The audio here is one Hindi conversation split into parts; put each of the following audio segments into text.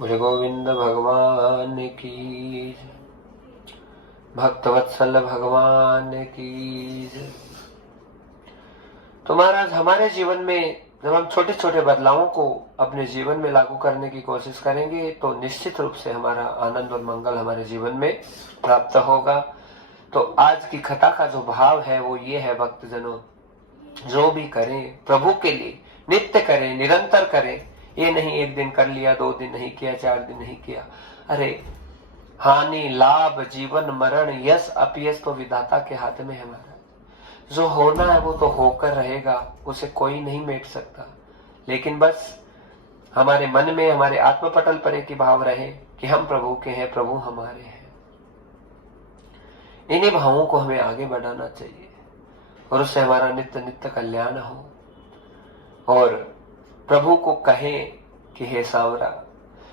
बोले गोविंद भगवान की, भक्तवत्सल भगवान की। तो महाराज हमारे जीवन में जब हम छोटे छोटे बदलावों को अपने जीवन में लागू करने की कोशिश करेंगे तो निश्चित रूप से हमारा आनंद और मंगल हमारे जीवन में प्राप्त होगा। तो आज की कथा का जो भाव है वो ये है, भक्तजनों, जो भी करें प्रभु के लिए नित्य करें, निरंतर करें। ये नहीं एक दिन कर लिया, 2 दिन नहीं किया, 4 दिन नहीं किया। अरे हानि लाभ जीवन मरण यश अपयश तो विधाता के हाथ में है महाराज। जो होना है वो तो होकर रहेगा, उसे कोई नहीं मेट सकता। लेकिन बस हमारे मन में, हमारे आत्मपटल पर एक ही भाव रहे कि हम प्रभु के हैं, प्रभु हमारे हैं। इन्हीं भावों को हमें आगे बढ़ाना चाहिए और उससे हमारा नित्य नित्य कल्याण हो। और प्रभु को कहें कि हे सांवरा,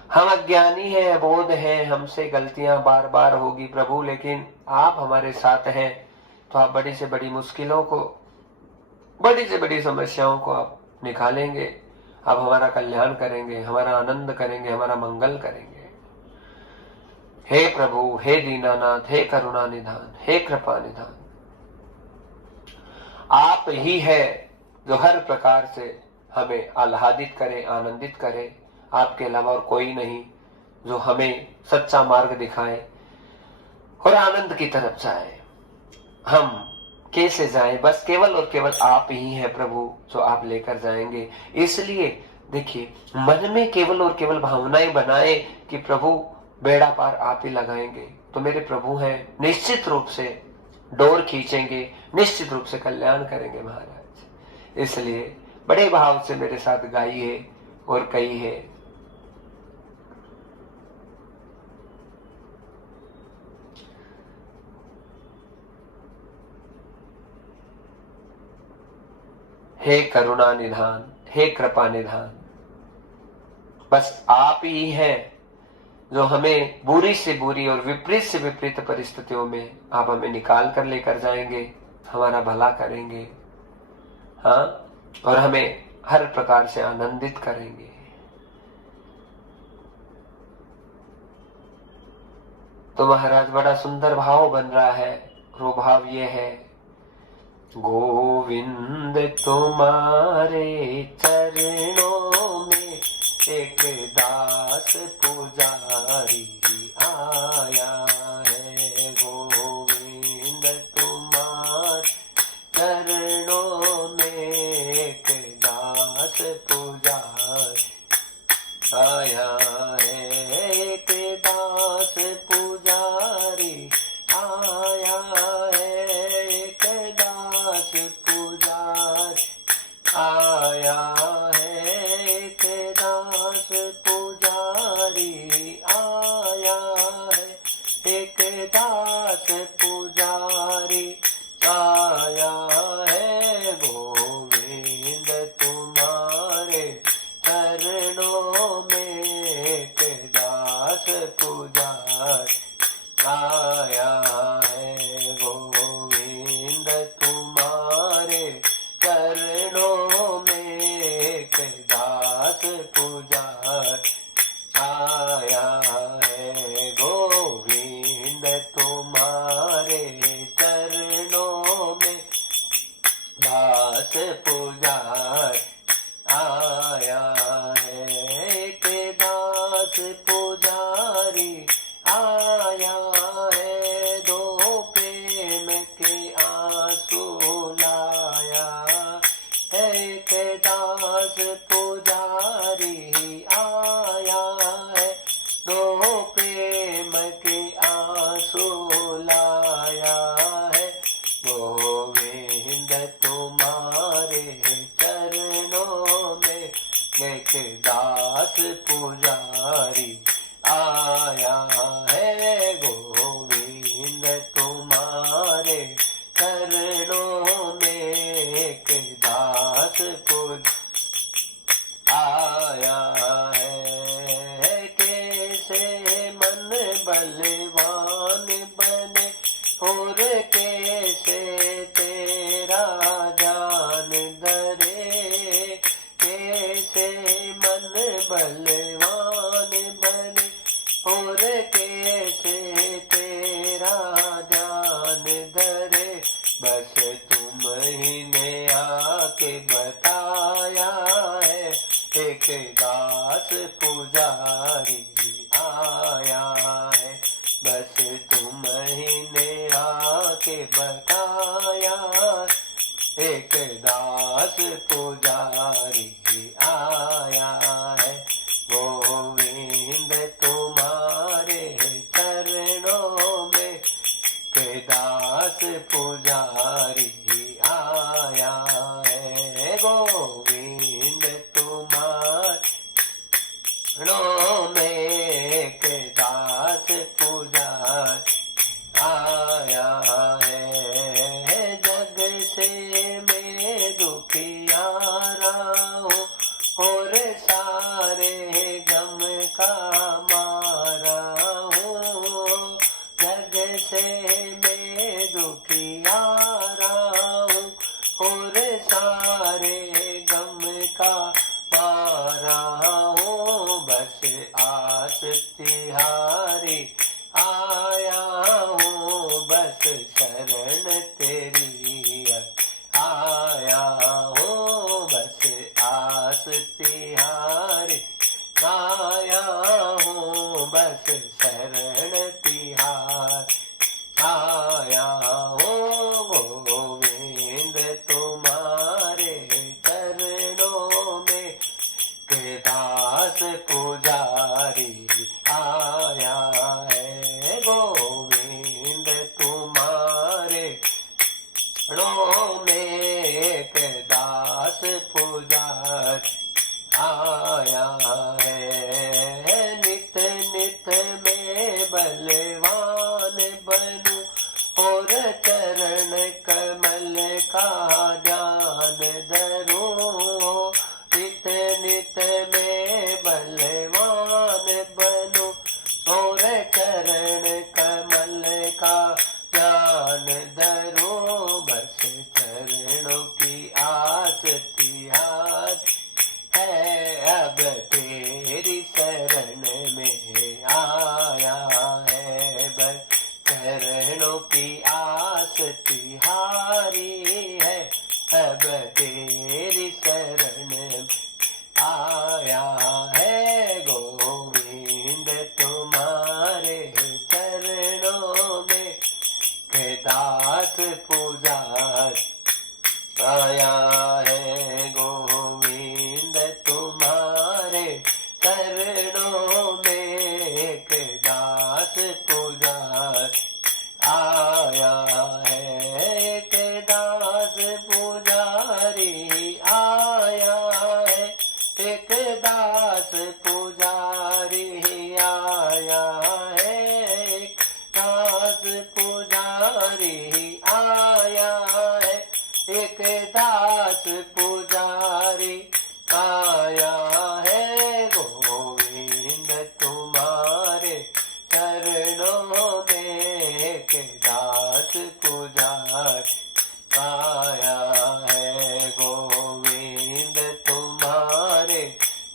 हम अज्ञानी हैं, बोध है, हमसे गलतियां बार बार होगी प्रभु, लेकिन आप हमारे साथ हैं तो आप बड़ी से बड़ी मुश्किलों को, बड़ी से बड़ी समस्याओं को आप निकालेंगे, आप हमारा कल्याण करेंगे, हमारा आनंद करेंगे, हमारा मंगल करेंगे। हे प्रभु, हे दीनानाथ, हे करुणा निधान, हे कृपा निधान, आप ही है जो हर प्रकार से हमें आह्लादित करे, आनंदित करे। आपके अलावा और कोई नहीं जो हमें सच्चा मार्ग दिखाए और आनंद की तरफ जाए। हम कैसे जाएं? बस केवल और केवल आप ही हैं प्रभु जो आप लेकर जाएंगे। इसलिए देखिए, मन में केवल और केवल भावनाएं बनाए कि प्रभु बेड़ा पार आप ही लगाएंगे, तो मेरे प्रभु हैं, निश्चित रूप से डोर खींचेंगे, निश्चित रूप से कल्याण करेंगे महाराज। इसलिए बड़े भाव से मेरे साथ गाइए और कहिए, हे करुणा निधान, हे कृपा निधान, बस आप ही हैं जो हमें बुरी से बुरी और विपरीत से विपरीत परिस्थितियों में आप हमें निकाल कर लेकर जाएंगे, हमारा भला करेंगे, हाँ, और हमें हर प्रकार से आनंदित करेंगे। तो महाराज बड़ा सुंदर भाव बन रहा है। वो भाव ये है, गोविंद तुम्हारे चरणों में एक दास पुजारी आया है। गोविंद तुम्हारे चरणों में एक दास पुजारी आया है। एक दास पुजारी आया है। एक दास पुजारी आया है। एक दास पुजारी आया है। एक दास पुजारी आया है। गोविंद तुम्हारे चरणों में एक दास पुजारी आया है। गोविंद तुम्हारे चरणों में एक दास पुजारी आया है। गोविंद तुम्हारे चरणों में दास पुजारी आया है। एक दास पुजारी आया है। दो प्रेम के आंसू लाया है। एक दास पुजारी आया है। दो प्रेम के आंसू लाया है। गोविंद तुम्हारे चरणों में एक दास पुजारी आया है। गोविंद तुम्हारे चरणों में एक दास पुजारी आया है। कैसे मन बलवान बने और कैसे तेरा ध्यान धरे। कैसे मन बलवान बने दास पुजारी आया है, बस तुम ही ने आके बताया। एक दास पुजारी आया है, गोविंद तुम्हारे चरणों में के दास पुजारी आया है। गोविंद तुम्हारे चरणों में के दास पुजारी आया है। जग से मैं दुखियारा हूँ और सारे गम का मारा हूँ। जग से मैं दुखियारा हूँ और सारे गम का मारा हूँ। बस आस तिहारी आया हूँ, बस शरण तेरी आया हूँ। बस आस तिहारी आया हूँ, बस शरण तिहार आया हूँ। गोविंद तुम्हारे चरणों में के दास पुजारी आया है। गोविंद तुम्हारे चरणों में के दास पुजारी आया है। नित नित में बलवान बनूं और चरण कमल का ध्यान धरूं। नित नित में बलवान बनूं और चरण कमल का ध्यान धरूं। बस चरणों की आस तिहार है, अब तेरी शरण में आया है। बस चरणों की आस तिहारी है, अब तेरी शरण में आया है। गोविंद तुम्हारे चरणों में के दास पुजारी आया है। गोविंद तुम्हारे चरणों में के दास पुजारी आया है। के दास पुजारी आया है, एक दास पुजारी आया है। एक दास पुजारी आया है, एक दास पुजारी आया है। गोविंद तुम्हारे चरणों में के दास पुजारी आया है। गोविंद तुम्हारे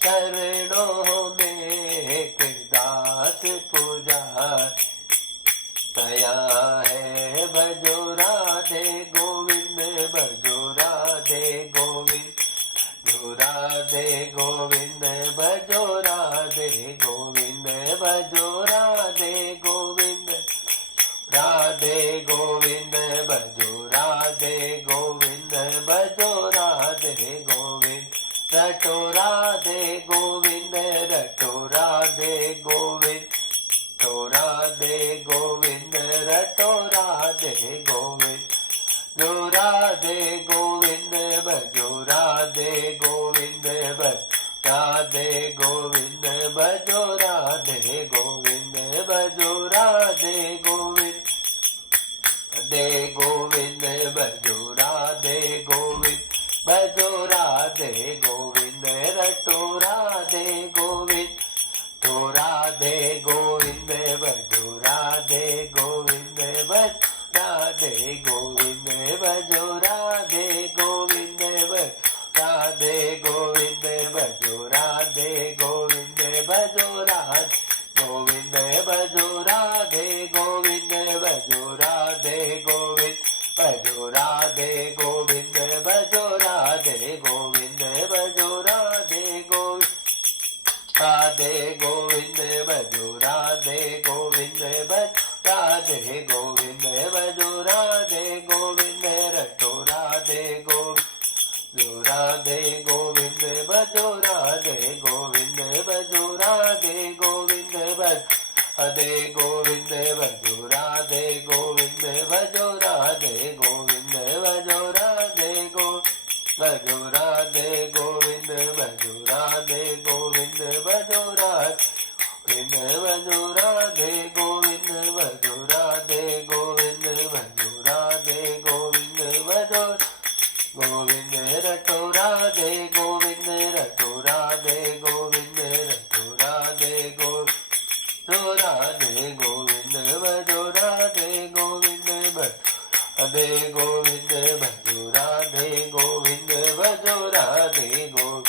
चरणों में के दास पुजारी आया है। भजो राधे गोविंद, भजो राधे गोविंद, भजो राधे गोविंद, भजो राधे गोविंद, भजो राधे गोविंद, राधे गोविंद, भजो राधे गोविंद, भजो राधे गोविंद, रटो राधे गोविंद, रटो राधे गोविंद, रटो राधे गोविंद, रटो राधे गोविंद, जो राधे गोविंद, भजो राधे गोविंद, राधे गोविंद, भजो राधे गोविंद, भजो राधे गोविंद, राधे गोविंद, भजो राधे गोविंद, भजो राधे गोविंद, रटो राधे गोविंद, तो राधे गोविंद, भजो राधे गोविंद, भज राधे गोविंद, भजो राधे गोविंद, भज राधे गोविंद, भजो राधे गोविंद, भजो राधे राधे गोविंद भजो राधे गोविंद भजो राधे गोविंद भजो राधे गोविंद रटो राधे गोविंद राधे गोविंद भजो राधे गोविंद भजो राधे गोविंद भज राधे गोविंद भजो राधे गोविंद भजो राधे गोविंद भजो राधे गो भजो राधे गोविंद भजो राधे गोविंद भजो राधे भजो राधे गोविंद भजो राधे गोविंद भजो राधे गोविंद भजो गोविंद रटो राधे गोविंद रटो राधे गोविंद रटो राधे गोविंद राधे गोविंद भजो राधे गोविंद राधे गोविंद भजो राधे गोविंद भजो राधे गो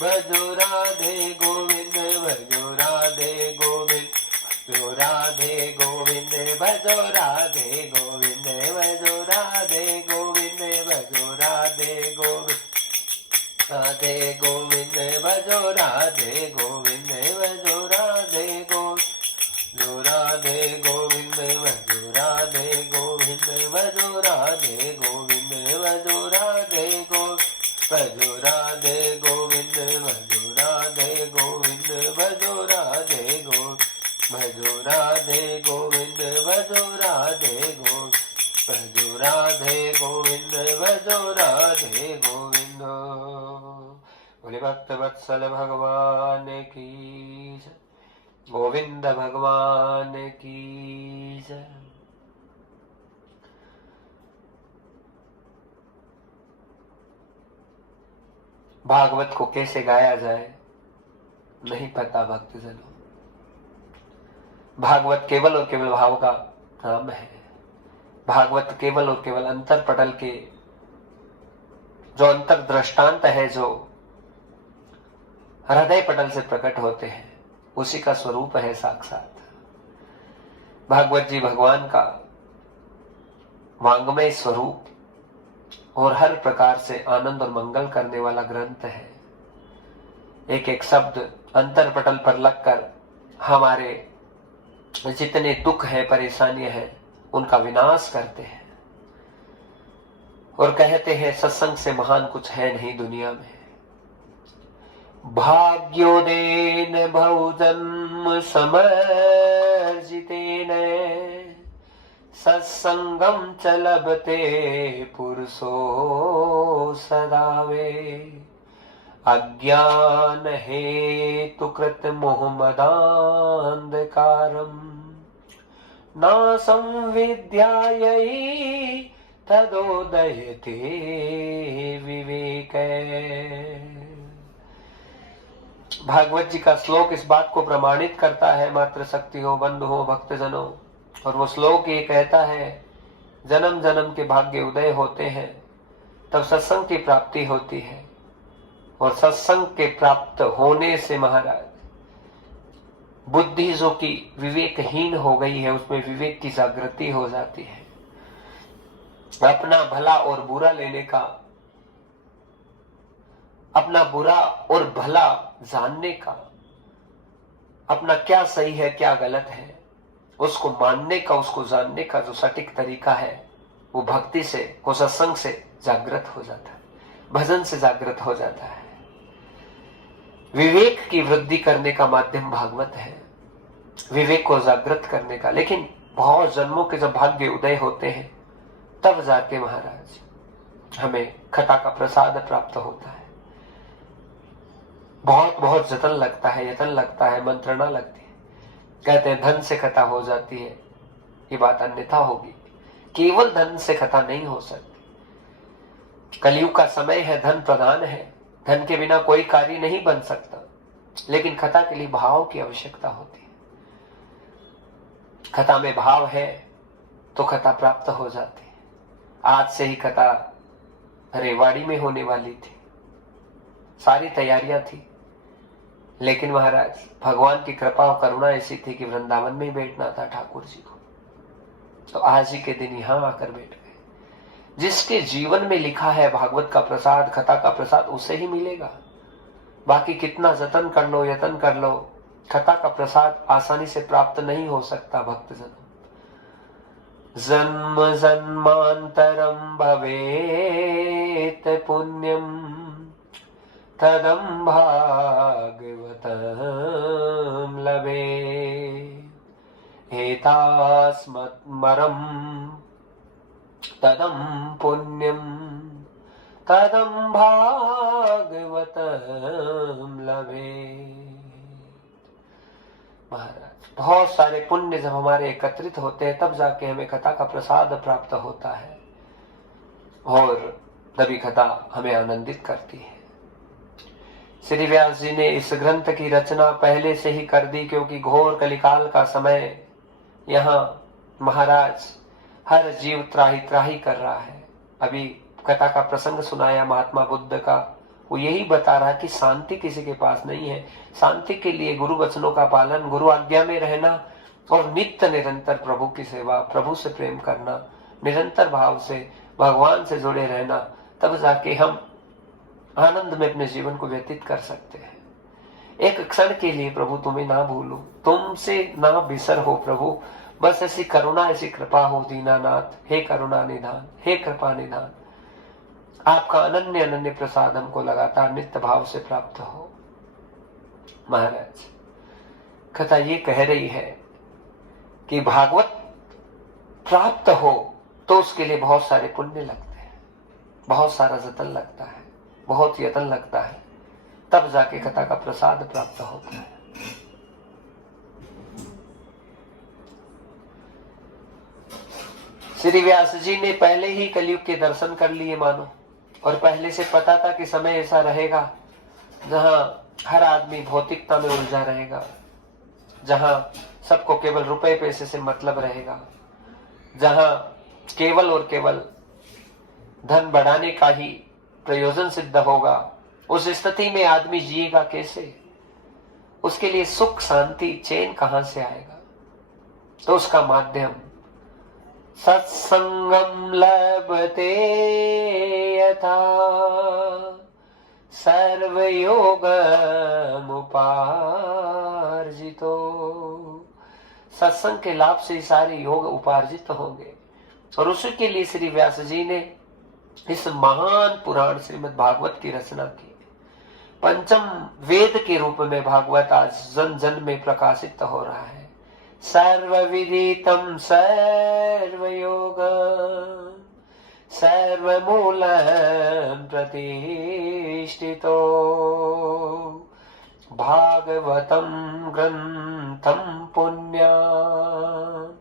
भजो राधे गोविंद भजो राधे गोविंद भजो राधे गोविंद भजो राधे गोविंद भजो राधे गोविंद भजो राधे गोविंद राधे गोविंद भजो राधे गोविंद भजो राधे गोविंद राधे गोविंद भजो राधे गोविंद भजो राधे गोविंद भजो राधे गो भजो राधे गोविंद भजो राधे गोविंद भजो राधे गो भजो राधे गोविंद भजो राधे गो भजो राधे गोविंद भजो राधे गोविंद। बोले भक्त वत्सल भगवान की जय, गोविंद भगवान की जय। भागवत को कैसे गाया जाए नहीं पता भक्तजनों। भागवत केवल और केवल भाव का नाम है। भागवत केवल और केवल अंतर पटल के जो अंतर दृष्टांत है, जो हृदय पटल से प्रकट होते हैं, उसी का स्वरूप है साक्षात। भागवत जी भगवान का वांग्मय स्वरूप और हर प्रकार से आनंद और मंगल करने वाला ग्रंथ है। एक एक शब्द अंतर पटल पर लगकर हमारे जितने दुख है, परेशानियां हैं, उनका विनाश करते हैं और कहते हैं सत्संग से महान कुछ है नहीं दुनिया में। भाग्योदेन बहुजन्म समर्जितेन सत्संगम च लभते पुरुषो सदा वे अज्ञान हेतु कृत मोहमदान्धकारम् नासं विद्यायै तदोदयते विवेकै। भागवत जी का श्लोक इस बात को प्रमाणित करता है, मात्र शक्ति हो, बंधु हो, भक्तजनों। और वो श्लोक ये कहता है, जन्म जन्म के भाग्य उदय होते हैं तब सत्संग की प्राप्ति होती है, और सत्संग के प्राप्त होने से महाराज बुद्धि जो कि विवेकहीन हो गई है, उसमें विवेक की जागृति हो जाती है। अपना भला और बुरा लेने का, अपना बुरा और भला जानने का, अपना क्या सही है क्या गलत है उसको मानने का, उसको जानने का जो सटीक तरीका है, वो भक्ति से, वो सत्संग से जागृत हो जाता है, भजन से जागृत हो जाता है। विवेक की वृद्धि करने का माध्यम भागवत है, विवेक को जागृत करने का। लेकिन बहुत जन्मों के जब भाग्य उदय होते हैं तब जाके महाराज हमें कथा का प्रसाद प्राप्त होता है। बहुत बहुत जतन लगता है, यतन लगता है, मंत्रणा लगती है। कहते हैं धन से कथा हो जाती है, ये बात अन्यथा होगी। केवल धन से कथा नहीं हो सकती। कलयुग का समय है, धन प्रधान है, धन के बिना कोई कार्य नहीं बन सकता। लेकिन कथा के लिए भाव की आवश्यकता होती है। कथा में भाव है तो कथा प्राप्त हो जाती है। आज से ही कथा रेवाड़ी में होने वाली थी, सारी तैयारियां थी, लेकिन महाराज भगवान की कृपा और करुणा ऐसी थी कि वृंदावन में ही बैठना था ठाकुर जी को, तो आज ही के दिन यहां आकर बैठ गए। जिसके जीवन में लिखा है भागवत का प्रसाद, कथा का प्रसाद, उसे ही मिलेगा। बाकी कितना जतन कर लो, यतन कर लो, कथा का प्रसाद आसानी से प्राप्त नहीं हो सकता। भक्तजन, जन्म जन्मांतरम भवेत पुण्यम तदं भागवतं लभे एतास्मत्मरं तदं पुण्यम तदं भागवतं लभे। महाराज, बहुत सारे पुण्य जब हमारे एकत्रित होते हैं तब जाके हमें कथा का प्रसाद प्राप्त होता है और तभी कथा हमें आनंदित करती है। श्री व्यास जी ने इस ग्रंथ की रचना पहले से ही कर दी, क्योंकि घोर कलिकाल का समय यहाँ महाराज हर जीव त्राही त्राही कर रहा है। अभी कथा का प्रसंग सुनाया महात्मा बुद्ध का, वो यही बता रहा कि शांति किसी के पास नहीं है। शांति के लिए गुरु वचनों का पालन, गुरु आज्ञा में रहना और नित्य निरंतर प्रभु की सेवा, प्रभु से प्रेम करना, निरंतर भाव से भगवान से जुड़े रहना, तब जाके हम आनंद में अपने जीवन को व्यतीत कर सकते हैं। एक क्षण के लिए प्रभु तुम्हें ना भूलूं, तुमसे ना बिसर हो प्रभु, बस ऐसी करुणा, ऐसी कृपा हो दीनानाथ। हे करुणा निधान, हे कृपा निधान, आपका अनन्य अनन्य प्रसाद हमको लगातार नित्य भाव से प्राप्त हो। महाराज, कथा ये कह रही है कि भागवत प्राप्त हो तो उसके लिए बहुत सारे पुण्य लगते हैं, बहुत सारा जतन लगता है, बहुत यतन लगता है, तब जाके कथा का प्रसाद प्राप्त होता है। श्री व्यास जी ने पहले ही कलयुग के दर्शन कर लिए मानो, और पहले से पता था कि समय ऐसा रहेगा जहां हर आदमी भौतिकता में उलझा रहेगा, जहां सबको केवल रुपए पैसे से मतलब रहेगा, जहां केवल और केवल धन बढ़ाने का ही प्रयोजन सिद्ध होगा। उस स्थिति में आदमी जिएगा कैसे? उसके लिए सुख शांति चैन कहां से आएगा? तो उसका माध्यम सत्संगम लभते यथा सर्वयोगमुपार्जितो। सत्संग के लाभ से सारे योग उपार्जित होंगे, और उसी के लिए श्री व्यास जी ने इस महान पुराण श्रीमद् भागवत की रचना की। पंचम वेद के रूप में भागवत आज जन जन में प्रकाशित हो रहा है। सर्वविदितं सर्वयोगं सर्वमूलं प्रतिष्ठितो भागवतं ग्रन्थं पुण्यं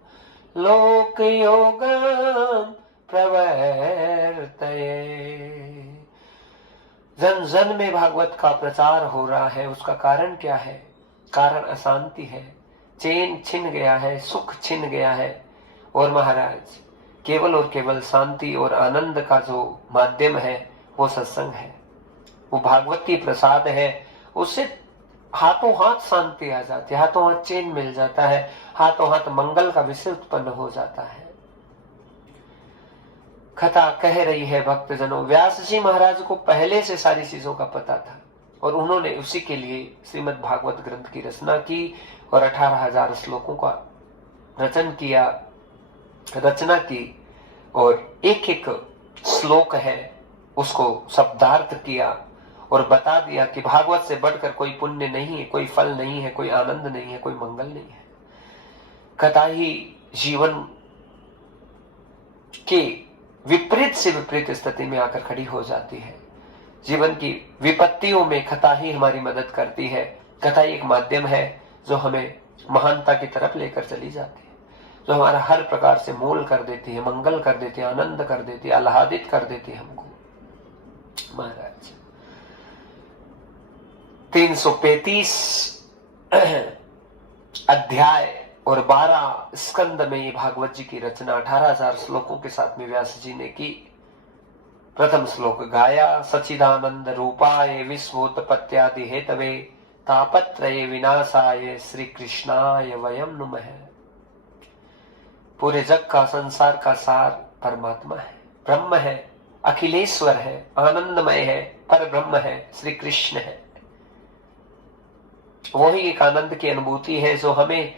लोकयोगं प्रवर्तये। जन जन में भागवत का प्रचार हो रहा है, उसका कारण क्या है? कारण अशांति है, चैन छिन गया है, सुख छिन गया है, और महाराज केवल और केवल शांति और आनंद का जो माध्यम है वो सत्संग है, वो भागवती प्रसाद है। उससे हाथों हाथ शांति आ जाती है, हाथों हाथ चैन मिल जाता है, हाथों हाथ मंगल का विषय उत्पन्न हो जाता है। कथा कह रही है भक्तजनों, व्यास जी महाराज को पहले से सारी चीजों का पता था, और उन्होंने उसी के लिए श्रीमद् भागवत ग्रंथ की रचना की और 18,000 श्लोकों का रचना की, और एक एक श्लोक है उसको शब्दार्थ किया और बता दिया कि भागवत से बढ़कर कोई पुण्य नहीं है, कोई फल नहीं है, कोई आनंद नहीं है, कोई मंगल नहीं है। कथा ही जीवन के विपरीत से विपरीत स्थिति में आकर खड़ी हो जाती है। जीवन की विपत्तियों में कथा ही हमारी मदद करती है। कथा एक माध्यम है जो हमें महानता की तरफ लेकर चली जाती है, जो हमारा हर प्रकार से मोल कर देती है, मंगल कर देती है, आनंद कर देती है, आह्लादित कर देती है हमको। महाराज 335 अध्याय और 12 स्कंद में ये भागवत जी की रचना 18,000 श्लोकों के साथ में व्यास जी ने की। प्रथम श्लोक गाया, सच्चिदानंद रूपाय विश्वोत्पत्त्यादि हेतवे तापत्रये विनाशाय श्री कृष्णाय वयम नुमः। पूरे जग का, संसार का सार परमात्मा है, ब्रह्म है, अखिलेश्वर है, आनंदमय है, पर ब्रह्म है, श्री कृष्ण है। वही एक आनंद की अनुभूति है जो हमें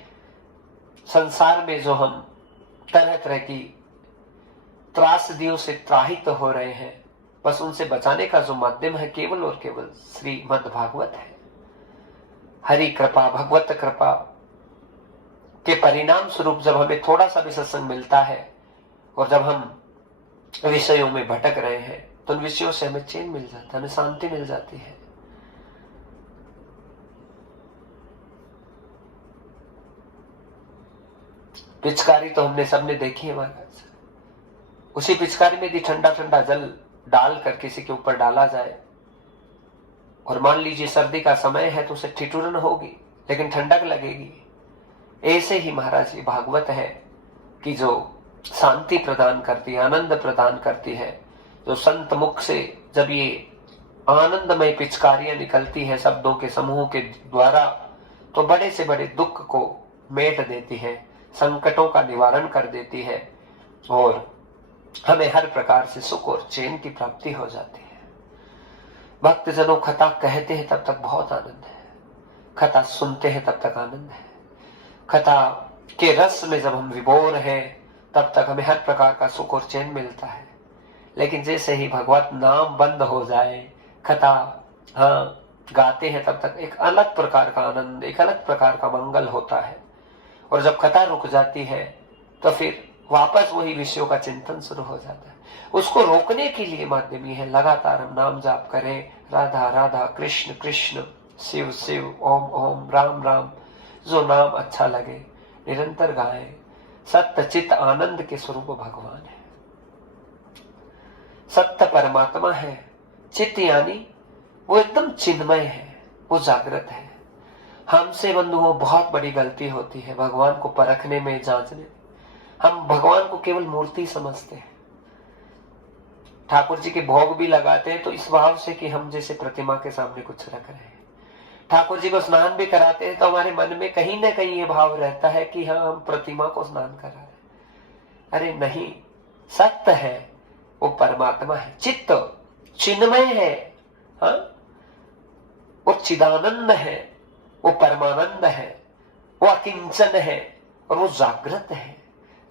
संसार में, जो हम तरह तरह की त्रासदियों से त्राहित हो रहे हैं, बस उनसे बचाने का जो माध्यम है केवल और केवल श्रीमद् भागवत है। हरि कृपा, भगवत कृपा के परिणाम स्वरूप जब हमें थोड़ा सा भी सत्संग मिलता है और जब हम विषयों में भटक रहे हैं तो उन विषयों से हमें चैन मिल जाता है, हमें शांति मिल जाती है। पिचकारी तो हमने सबने देखी है महाराज। उसी पिचकारी में यदि ठंडा ठंडा जल डालकर किसी के ऊपर डाला जाए और मान लीजिए सर्दी का समय है तो उसे ठिठुरन होगी लेकिन ठंडक लगेगी। ऐसे ही महाराज ये भागवत है कि जो शांति प्रदान करती है, आनंद प्रदान करती है। जो संत मुख से जब ये आनंदमय पिचकारियां निकलती है शब्दों के समूह के द्वारा, तो बड़े से बड़े दुख को मेट देती है, संकटों का निवारण कर देती है और हमें हर प्रकार से सुख और चैन की प्राप्ति हो जाती है। भक्तजनों कथा कहते हैं तब तक बहुत आनंद है, कथा सुनते हैं तब तक आनंद है, कथा के रस में जब हम विभोर हैं तब तक हमें हर प्रकार का सुख और चैन मिलता है। लेकिन जैसे ही भगवत नाम बंद हो जाए, कथा गाते हैं तब तक एक अलग प्रकार का आनंद, एक अलग प्रकार का मंगल होता है। और जब कथा रुक जाती है तो फिर वापस वही विषयों का चिंतन शुरू हो जाता है। उसको रोकने के लिए माध्यम ये है, लगातार हम नाम जाप करें, राधा राधा, कृष्ण कृष्ण, शिव शिव, ओम ओम, राम राम। जो नाम अच्छा लगे निरंतर गाएं। सत्य चित्त आनंद के स्वरूप भगवान है, सत्य परमात्मा है। चित्त यानी वो एकदम चिन्मय है, वो जागृत है। हमसे बंधुओं बहुत बड़ी गलती होती है भगवान को परखने में, जांचने में। हम भगवान को केवल मूर्ति समझते हैं। ठाकुर जी के भोग भी लगाते हैं तो इस भाव से कि हम जैसे प्रतिमा के सामने कुछ रख रहे हैं। ठाकुर जी को स्नान भी कराते हैं तो हमारे मन में कहीं ना कहीं ये भाव रहता है कि हाँ, हम प्रतिमा को स्नान करा रहे हैं। अरे नहीं, सत्य है, वो परमात्मा है, चित्त चिन्मय है, हाँ, वो चिदानंद है, वो परमानंद है, वो अकिंचन है और वो जागृत है।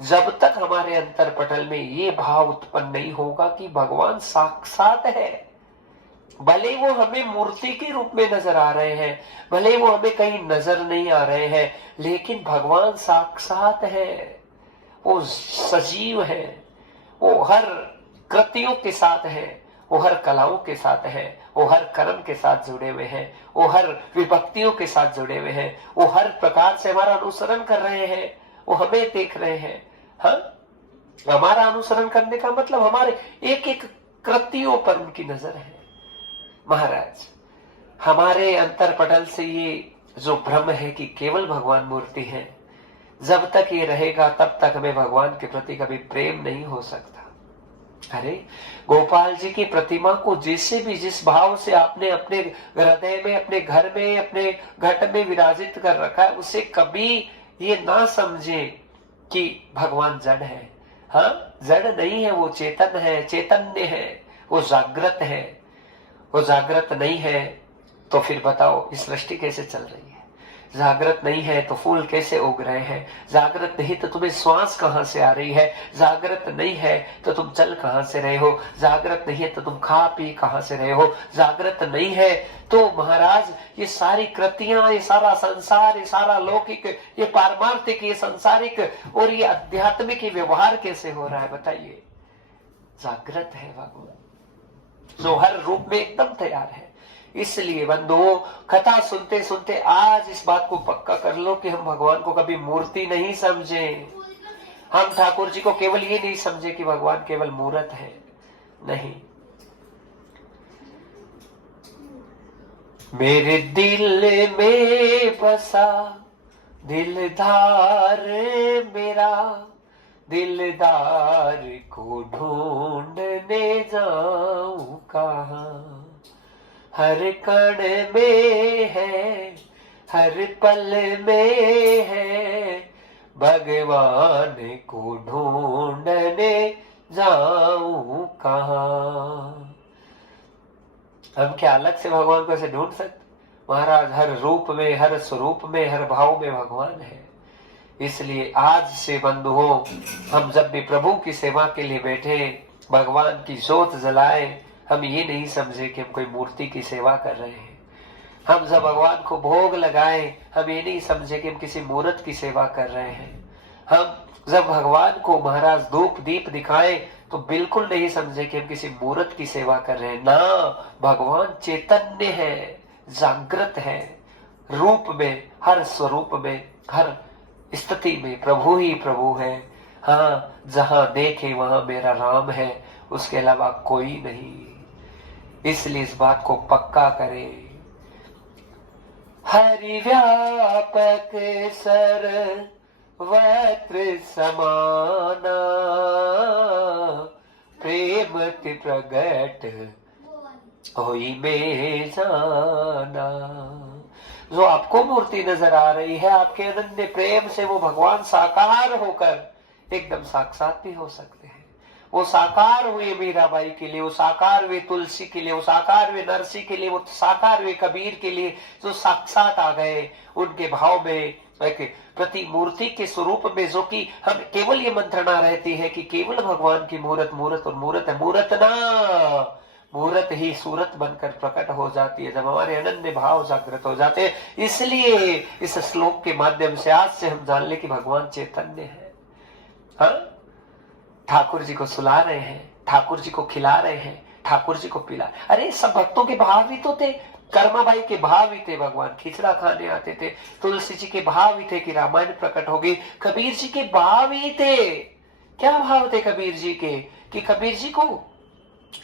जब तक हमारे अंतर पटल में ये भाव उत्पन्न नहीं होगा कि भगवान साक्षात है, भले वो हमें मूर्ति के रूप में नजर आ रहे हैं, भले वो हमें कहीं नजर नहीं आ रहे हैं, लेकिन भगवान साक्षात है, वो सजीव है, वो हर कृतियों के साथ है, वो हर कलाओं के साथ है, वो हर कर्म के साथ जुड़े हुए हैं, वो हर विभक्तियों के साथ जुड़े हुए हैं, वो हर प्रकार से हमारा अनुसरण कर रहे हैं, वो हमें देख रहे हैं। हाँ, हमारा अनुसरण करने का मतलब हमारे एक एक कृतियों पर उनकी नजर है। महाराज, हमारे अंतर पटल से ये जो भ्रम है कि केवल भगवान मूर्ति है, जब तक ये रहेगा तब तक हमें भगवान के प्रति कभी प्रेम नहीं हो सकता। अरे गोपाल जी की प्रतिमा को जैसे भी जिस भाव से आपने अपने हृदय में, अपने घर में, अपने घट में विराजित कर रखा है, उसे कभी ये ना समझे कि भगवान जड़ है। हाँ, जड़ नहीं है, वो चेतन है, चैतन्य है, वो जागृत है। वो जागृत नहीं है तो फिर बताओ ये सृष्टि कैसे चल रही है? जागृत नहीं है तो फूल कैसे उग रहे हैं? जागृत नहीं तो तुम्हें श्वास कहां से आ रही है? जागृत नहीं है तो तुम चल कहां से रहे हो? जागृत नहीं है तो तुम खा पी कहां से रहे हो? जागृत नहीं है तो महाराज ये सारी कृतियां, ये सारा संसार, ये सारा लौकिक, ये पारमार्थिक, ये संसारिक और ये आध्यात्मिक व्यवहार कैसे हो रहा है? बताइए। जागृत है भगवान, जो हर रूप में एकदम तैयार है। इसलिए बंधुओं, कथा सुनते सुनते आज इस बात को पक्का कर लो कि हम भगवान को कभी मूर्ति नहीं समझे। हम ठाकुर जी को केवल ये नहीं समझे कि भगवान केवल मूर्त है, नहीं। मेरे दिल में बसा दिलदार मेरा, दिलदार को ढूंढने जाऊं कहां? हर कण में है, हर पल में है, भगवान को ढूंढने जाऊं कहां? हम क्या अलग से भगवान को ऐसे ढूंढ सकते? महाराज हर रूप में, हर स्वरूप में, हर भाव में भगवान है। इसलिए आज से बंधुओं, हम जब भी प्रभु की सेवा के लिए बैठे, भगवान की जोत जलाए, हम ये नहीं समझे कि हम कोई मूर्ति की सेवा कर रहे हैं। हम जब भगवान को भोग लगाए, हम ये नहीं समझे कि हम किसी मूर्त की सेवा कर रहे हैं। हम जब भगवान को महाराज धूप दीप दिखाए, तो बिल्कुल नहीं समझे कि हम किसी मूर्त की सेवा कर रहे हैं। ना, भगवान चैतन्य है, जागृत है, रूप में, हर स्वरूप में, हर स्थिति में प्रभु ही प्रभु है। हाँ, जहां देखे वहां मेरा राम है, उसके अलावा कोई नहीं। इसलिए इस बात को पक्का करें। हरि व्यापक सर्वत्र समाना, प्रेमति प्रगट होई में जाना। जो आपको मूर्ति नजर आ रही है, आपके अनन्य प्रेम से वो भगवान साकार होकर एकदम साक्षात भी हो सकते हैं। वो साकार हुए मीराबाई के लिए, वो साकार हुए तुलसी के लिए, वो साकार हुए नरसी के लिए, वो साकार हुए कबीर के लिए, जो साक्षात आ गए उनके भाव में, एक प्रति मूर्ति के स्वरूप में। जो कि हम केवल ये मंत्रणा रहती है कि केवल भगवान की मूर्त, मूर्त और मूर्त है। मूर्त ना, मूर्त ही सूरत बनकर प्रकट हो जाती है जब हमारे अनन्य भाव जागृत हो जाते हैं। इसलिए इस श्लोक के माध्यम से आज से हम जान ले कि भगवान चैतन्य है। हाँ, ठाकुर जी को सुला रहे हैं, ठाकुर जी को खिला रहे हैं, ठाकुर जी को पिला। अरे सब भक्तों के भाव भी तो थे, कर्माबाई के भाव भी थे, भगवान खिचड़ा खाने आते थे। तुलसी जी के भाव भी थे कि रामायण प्रकट होगी। कबीर जी के भाव ही थे। क्या भाव थे कबीर जी के कि कबीर जी को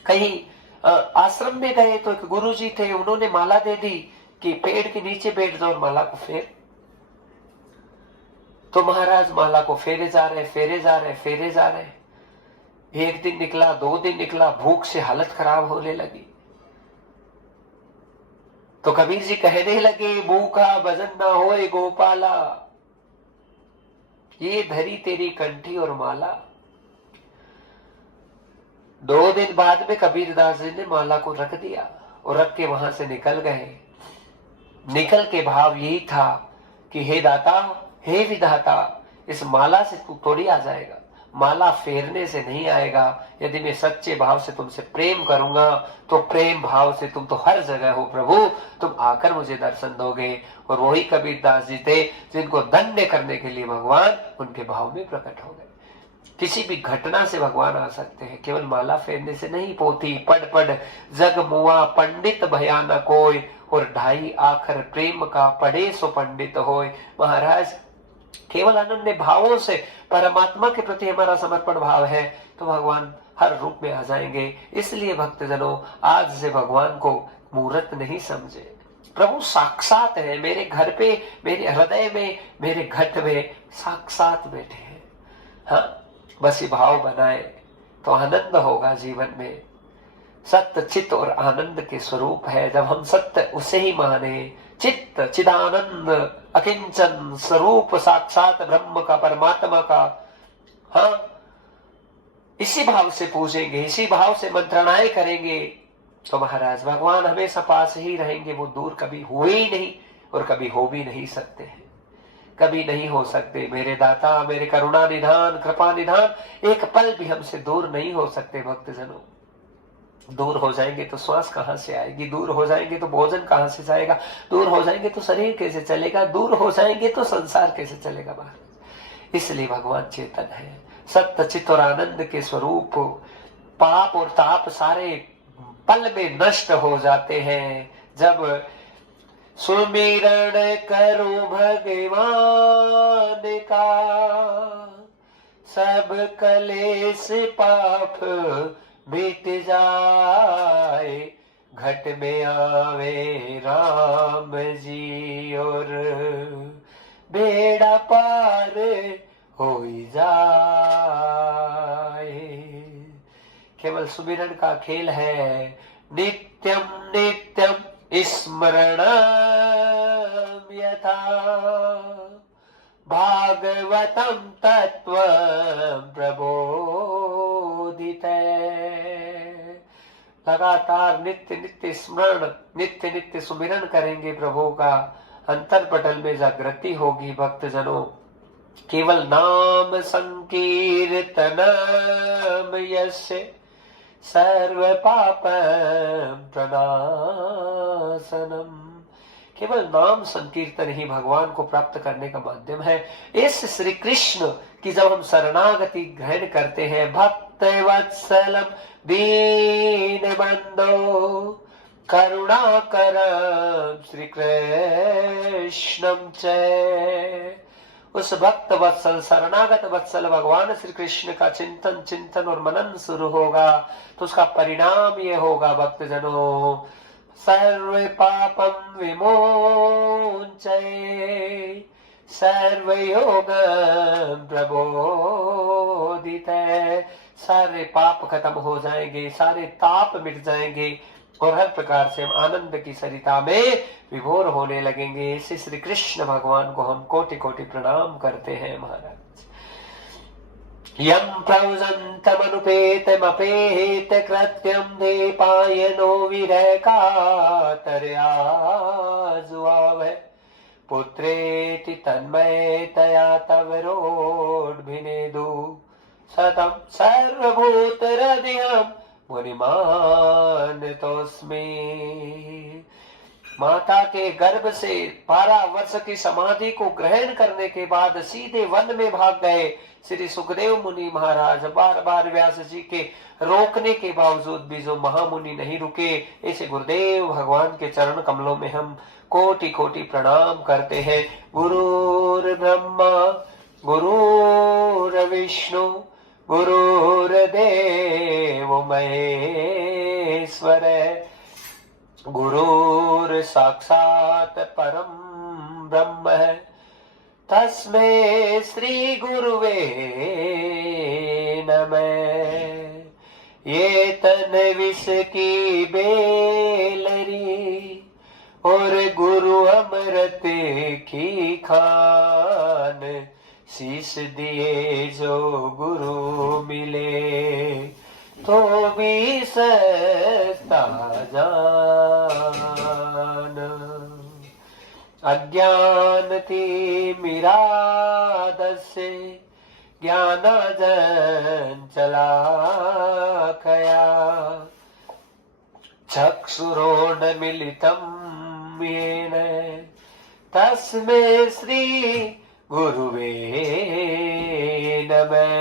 कहीं आश्रम में गए तो एक गुरु जी थे, उन्होंने माला दे दी कि पेड़ के नीचे बैठ जाओ और माला को फेर। तो महाराज माला को फेरे जा रहे, फेरे जा रहे, फेरे जा रहे। एक दिन निकला, 2 दिन निकला, भूख से हालत खराब होने लगी। तो कबीर जी कहने लगे, भूखा भजन ना होए गोपाला, ये धरी तेरी कंठी और माला। 2 दिन बाद में कबीरदास जी ने माला को रख दिया और रख के वहां से निकल गए। निकल के भाव यही था कि हे दाता, हे विधाता, इस माला से तू थोड़ी आ जाएगा, माला फेरने से नहीं आएगा। यदि मैं सच्चे भाव से तुमसे प्रेम करूंगा तो प्रेम भाव से तुम तो हर जगह हो प्रभु, तुम आकर मुझे दर्शन दोगे। और वही कबीरदास जी थे जिनको धन्य करने के लिए भगवान उनके भाव में प्रकट हो गए। किसी भी घटना से भगवान आ सकते हैं, केवल माला फेरने से नहीं। पोथी पढ़ पढ़ जग मुआ पंडित भयाना कोय, और 2.5 आखर प्रेम का पढ़े सो पंडित होय। महाराज केवल अनन्य भावों से परमात्मा के प्रति हमारा समर्पण भाव है तो भगवान हर रूप में आ जाएंगे। इसलिए भक्तजनों, आज से भगवान को मूर्त नहीं समझे। प्रभु साक्षात है, मेरे घर पे, मेरे हृदय में, मेरे घट में साक्षात बैठे हैं। हाँ, बस ये भाव बनाए तो आनंद होगा जीवन में। सत्य चित्त और आनंद के स्वरूप है। जब हम सत्य उसे ही माने, चित्त चिदानंद अकिंचन स्वरूप साक्षात ब्रह्म का, परमात्मा का, हाँ, इसी भाव से पूजेंगे, इसी भाव से मंत्रणाएं करेंगे तो महाराज भगवान हमेशा पास ही रहेंगे। वो दूर कभी हुए ही नहीं और कभी हो भी नहीं सकते हैं, कभी नहीं हो सकते। मेरे दाता, मेरे करुणा निधान, कृपा निधान एक पल भी हमसे दूर नहीं हो सकते। भक्तजनों, दूर हो जाएंगे तो श्वास कहां से आएगी, दूर हो जाएंगे तो भोजन कहां से जाएगा, दूर हो जाएंगे तो शरीर कैसे चलेगा, दूर हो जाएंगे तो संसार कैसे चलेगा महाराज। इसलिए भगवान चेतन है, सत्य चित्त और आनंद के स्वरूप। पाप और ताप सारे पल में नष्ट हो जाते हैं जब सुमिरण करो भगवान का, सब कलेश पाप मिट जाए। घट में आवे राम जी और बेड़ा पार हो जाए। केवल सुमिरन का खेल है। नित्यम नित्यम स्मरण यथा भागवतम तत्व प्रबोधित। लगातार नित्य नित्य स्मरण, नित्य नित्य सुमिरन करेंगे प्रभु का, अंतर पटल में जागृति होगी भक्तजनों। केवल नाम संकीर्तनम यस्य सर्व पाप प्रणाशनम। केवल नाम संकीर्तन ही भगवान को प्राप्त करने का माध्यम है। इस श्री कृष्ण की जब हम शरणागति ग्रहण करते हैं, भक्त वत्सलम दीन बंधो करुणाकरम श्री कृष्णम च, उस भक्त वत्सल शरणागत वत्सल भगवान श्री कृष्ण का चिंतन चिंतन और मनन शुरू होगा, तो उसका परिणाम ये होगा भक्तजनों, सर्व पापम विमोचय सर्वयोगम प्रबोधित। सारे पाप खत्म हो जाएंगे, सारे ताप मिट जाएंगे और हर प्रकार से हम आनंद की सरिता में विभोर होने लगेंगे। इसी श्री कृष्ण भगवान को हम कोटि कोटि प्रणाम करते हैं महाराज। यम प्रवजन्तमनुपेतमपेत कृत्यं देपायनो विरह कातर्याजुआव, पुत्रेति तन्मयतया तव रोड्भिनेदु सतम सर्वभूत हृदयं मुनिमानतोऽस्मि। माता के गर्भ से 12 वर्ष की समाधि को ग्रहण करने के बाद सीधे वन में भाग गए श्री सुखदेव मुनि महाराज। बार बार व्यास जी के रोकने के बावजूद भी जो महामुनि नहीं रुके, ऐसे गुरुदेव भगवान के चरण कमलों में हम कोटि कोटि प्रणाम करते हैं। गुरुर् ब्रह्मा गुरुर्विष्णु गुरुर्देव महेश्वर, गुरुर् साक्षात् परम ब्रह्म तस्मै श्री गुरुवे नमः। ये तन विष की बेलरी और गुरु अमृत की खान, शीश दिए जो गुरु मिले तो भी सस्ता जान। अज्ञान तिमिरादस्य ज्ञानांजन चला कया, चक्षुरोन्मीलितं येन तस्मै श्री गुरुवे नमः।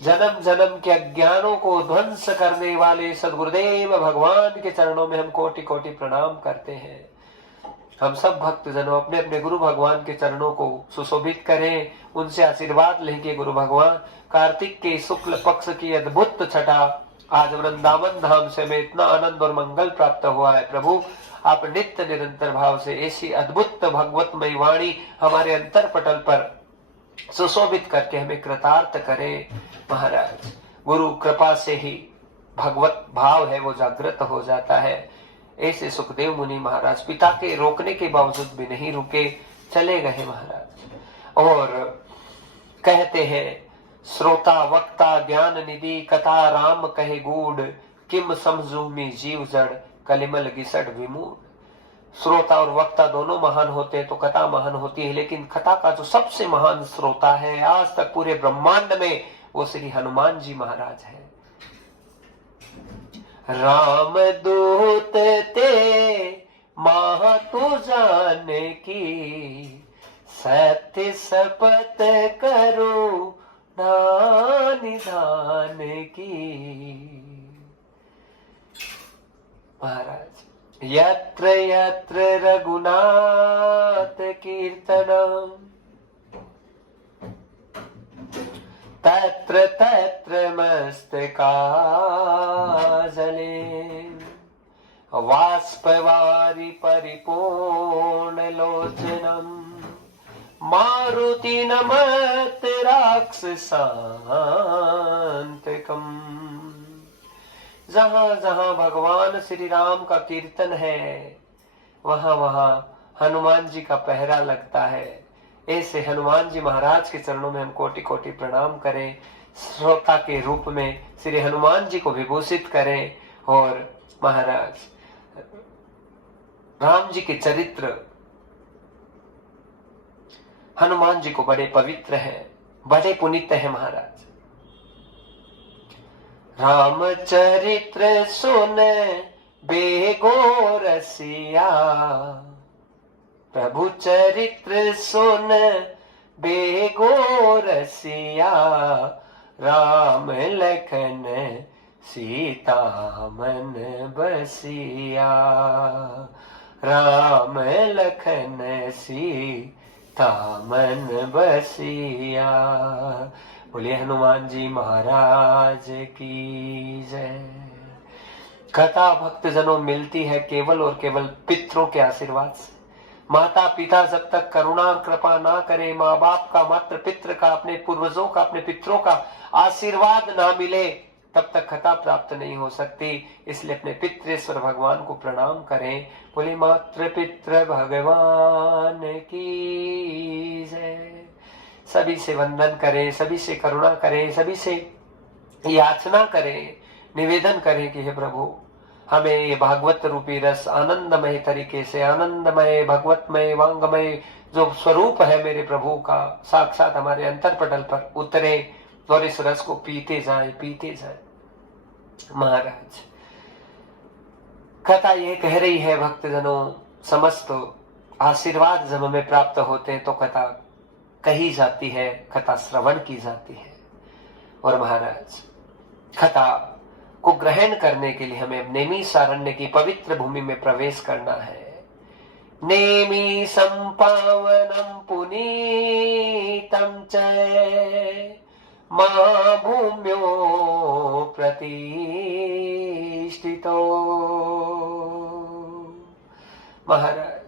जन्म जन्म के अज्ञानों को ध्वंस करने वाले सद्गुरुदेव भगवान के चरणों में हम कोटि कोटि प्रणाम करते हैं। हम सब भक्त जनों अपने अपने गुरु भगवान के चरणों को सुशोभित करें, उनसे आशीर्वाद लेंगे। गुरु भगवान कार्तिक के शुक्ल पक्ष की अद्भुत छठा आज वृंदावन धाम से हमें इतना आनंद और मंगल प्राप्त हुआ है। प्रभु आप नित्य निरंतर भाव से ऐसी अद्भुत भगवतमयी वाणी हमारे अंतर पटल पर सुशोभित करके हमें कृतार्थ करे महाराज। गुरु कृपा से ही भगवत भाव है वो जागृत हो जाता है। ऐसे सुखदेव मुनि महाराज पिता के रोकने के बावजूद भी नहीं रुके, चले गए महाराज। और कहते हैं श्रोता वक्ता ज्ञान निधि कथा राम कहे गूढ़, किम समझू मी जीव जड़ कलिमल गिसड़ विमूढ़। श्रोता और वक्ता दोनों महान होते हैं तो कथा महान होती है, लेकिन कथा का जो सबसे महान श्रोता है आज तक पूरे ब्रह्मांड में, वो श्री हनुमान जी महाराज है। राम दूत ते माह तू जान की, सत्य शपथ करो निधान की। महाराज यत्र यत्र रघुनाथ कीर्तनम, तत्र तत्र मस्तकाजले, वाष्पवारि परिपूर्ण लोचनम, मारुति नमत राक्षसांतकम। जहां जहां भगवान श्री राम का कीर्तन है वहां वहां हनुमान जी का पहरा लगता है। ऐसे हनुमान जी महाराज के चरणों में हम कोटि कोटि प्रणाम करें। श्रोता के रूप में श्री हनुमान जी को विभूषित करें। और महाराज राम जी के चरित्र हनुमान जी को बड़े पवित्र हैं, बड़े पुनीत हैं महाराज। रामचरित्र सुन बेगो रसिया, प्रभु चरित्र सुन बेगो रसिया, राम लखन सीता मन बसिया, राम लखन सीता मन बसिया। बोलिए हनुमान जी महाराज की जय। कथा भक्तजनों मिलती है केवल और केवल पितरों के आशीर्वाद से। माता पिता जब तक करुणा और कृपा ना करे, माँ बाप का, मात्र पितृ का, अपने पूर्वजों का, अपने पितरों का आशीर्वाद ना मिले, तब तक कथा प्राप्त नहीं हो सकती। इसलिए अपने पितृश्वर भगवान को प्रणाम करें। बोले मातृ पितृ भगवान की जय। सभी से वंदन करें, सभी से करुणा करें, सभी से याचना करें, निवेदन करें कि हे प्रभु हमें ये भागवत रूपी रस आनंदमय तरीके से, आनंदमय भगवतमय वांगमय जो स्वरूप है मेरे प्रभु का, साक्षात हमारे अंतर पटल पर उतरे और इस रस को पीते जाए, पीते जाए। महाराज कथा ये कह रही है भक्तजनों, समस्त आशीर्वाद जब हमें प्राप्त होते हैं तो कथा कही जाती है, कथा श्रवण की जाती है। और महाराज कथा को ग्रहण करने के लिए हमें नैमिषारण्य की पवित्र भूमि में प्रवेश करना है। नेमि संपावनम पुनीतम च मां भूम्यो प्रतिष्ठितो। महाराज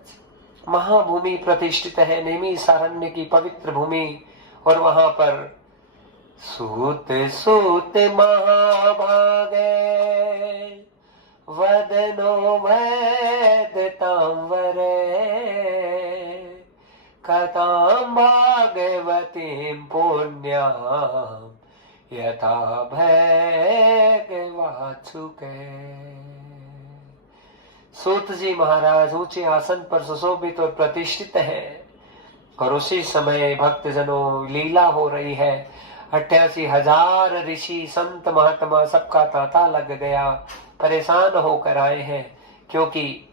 महाभूमि प्रतिष्ठित है, नैमिषारण्य की पवित्र भूमि, और वहां पर सूत सूत महाभागे वदनो वैदतांवरे कथां भागवतीं पुण्यां यथा भगवाचुके। सूत जी महाराज ऊंचे आसन पर सुशोभित और प्रतिष्ठित है, और उसी समय भक्तजनों लीला हो रही है। 88,000 ऋषि संत महात्मा सबका तांता लग गया, परेशान होकर आए हैं, क्योंकि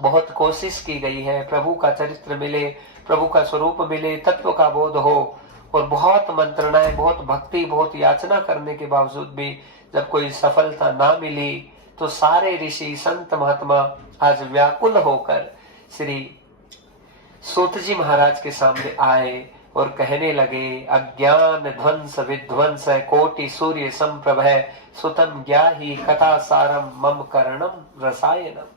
बहुत कोशिश की गई है प्रभु का चरित्र मिले, प्रभु का स्वरूप मिले, तत्व का बोध हो, और बहुत मंत्रणाएं, बहुत भक्ति, बहुत याचना करने के बावजूद भी जब कोई सफलता ना मिली, तो सारे ऋषि संत महात्मा आज व्याकुल होकर श्री सूत जी महाराज के सामने आए और कहने लगे, अज्ञान ध्वंस विध्वंस कोटि सूर्य संप्रभ सुतम ज्ञाहि कथा सारम मम करणम रसायनम।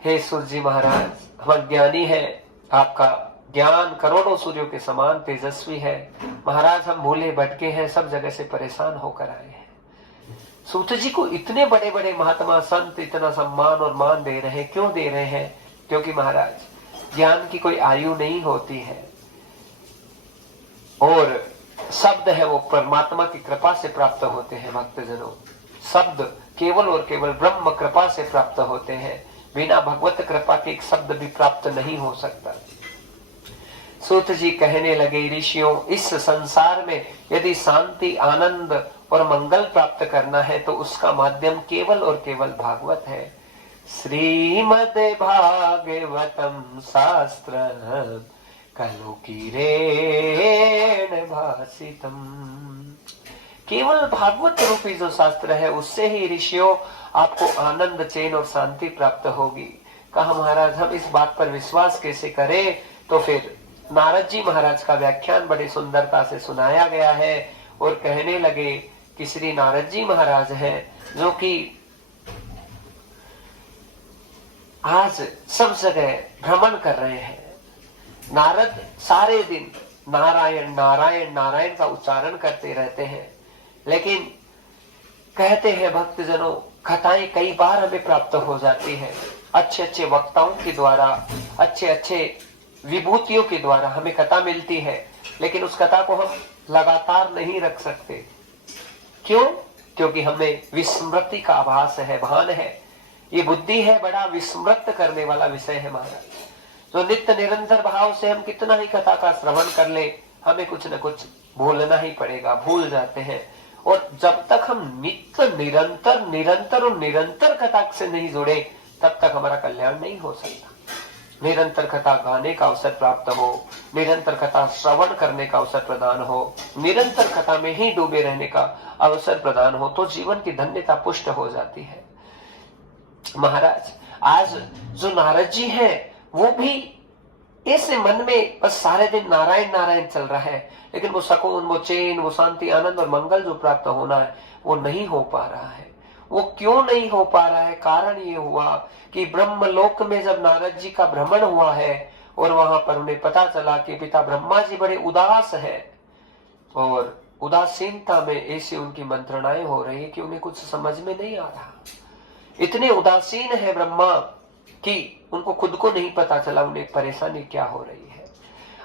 हे सूत जी महाराज, हम अज्ञानी है, आपका ज्ञान करोड़ों सूर्यों के समान तेजस्वी है। महाराज हम भूले भटके हैं, सब जगह से परेशान होकर आए हैं। सूत जी को इतने बड़े बड़े महात्मा संत इतना सम्मान और मान दे रहे हैं, क्यों दे रहे हैं? क्योंकि महाराज ज्ञान की कोई आयु नहीं होती है, और शब्द है वो परमात्मा की कृपा से प्राप्त होते हैं। भक्तजनों शब्द केवल और केवल ब्रह्म कृपा से प्राप्त होते हैं, बिना भगवत कृपा के एक शब्द भी प्राप्त नहीं हो सकता। सूत जी कहने लगे, ऋषियों इस संसार में यदि शांति, आनंद और मंगल प्राप्त करना है तो उसका माध्यम केवल और केवल भागवत है। श्रीमद् भागवतम शास्त्र कलु कीरेण भासितम। केवल भागवत रूपी जो शास्त्र है उससे ही ऋषियों आपको आनंद, चैन और शांति प्राप्त होगी। कहा महाराज हम इस बात पर विश्वास कैसे करें? तो फिर नारद जी महाराज का व्याख्यान बड़ी सुंदरता से सुनाया गया है, और कहने लगे कि श्री नारद जी महाराज हैं जो कि आज सब जगह भ्रमण कर रहे हैं। नारद सारे दिन नारायण नारायण नारायण का उच्चारण करते रहते हैं, लेकिन कहते हैं भक्तजनों कथाएं कई बार हमें प्राप्त हो जाती है, अच्छे अच्छे वक्ताओं के द्वारा, अच्छे अच्छे विभूतियों के द्वारा हमें कथा मिलती है, लेकिन उस कथा को हम लगातार नहीं रख सकते। क्यों? क्योंकि हमें विस्मृति का आभास है, भान है। ये बुद्धि है बड़ा विस्मृत करने वाला विषय है महाराज। तो नित्य निरंतर भाव से हम कितना ही कथा का श्रवण कर ले, हमें कुछ न कुछ भूलना ही पड़ेगा, भूल जाते हैं। और जब तक हम नित्य निरंतर निरंतर और निरंतर कथा से नहीं जुड़े, तब तक हमारा कल्याण नहीं हो सकता। निरंतर कथा गाने का अवसर प्राप्त हो, निरंतर कथा श्रवण करने का अवसर प्रदान हो, निरंतर कथा में ही डूबे रहने का अवसर प्रदान हो, तो जीवन की धन्यता पुष्ट हो जाती है। महाराज आज जो नारद जी हैं, वो भी ऐसे मन में बस सारे दिन नारायण नारायण चल रहा है, लेकिन वो सुकून, वो चैन, वो शांति, आनंद और मंगल जो प्राप्त होना है वो नहीं हो पा रहा है। वो क्यों नहीं हो पा रहा है? कारण ये हुआ कि ब्रह्मलोक में जब नारद जी का भ्रमण हुआ है और वहां पर उन्हें पता चला कि पिता ब्रह्मा जी बड़े उदास है, और उदासीनता में ऐसी उनकी मंत्रणाएं हो रही है कि उन्हें कुछ समझ में नहीं आ रहा। इतने उदासीन है ब्रह्मा कि उनको खुद को नहीं पता चला उन्हें परेशानी क्या हो रही है।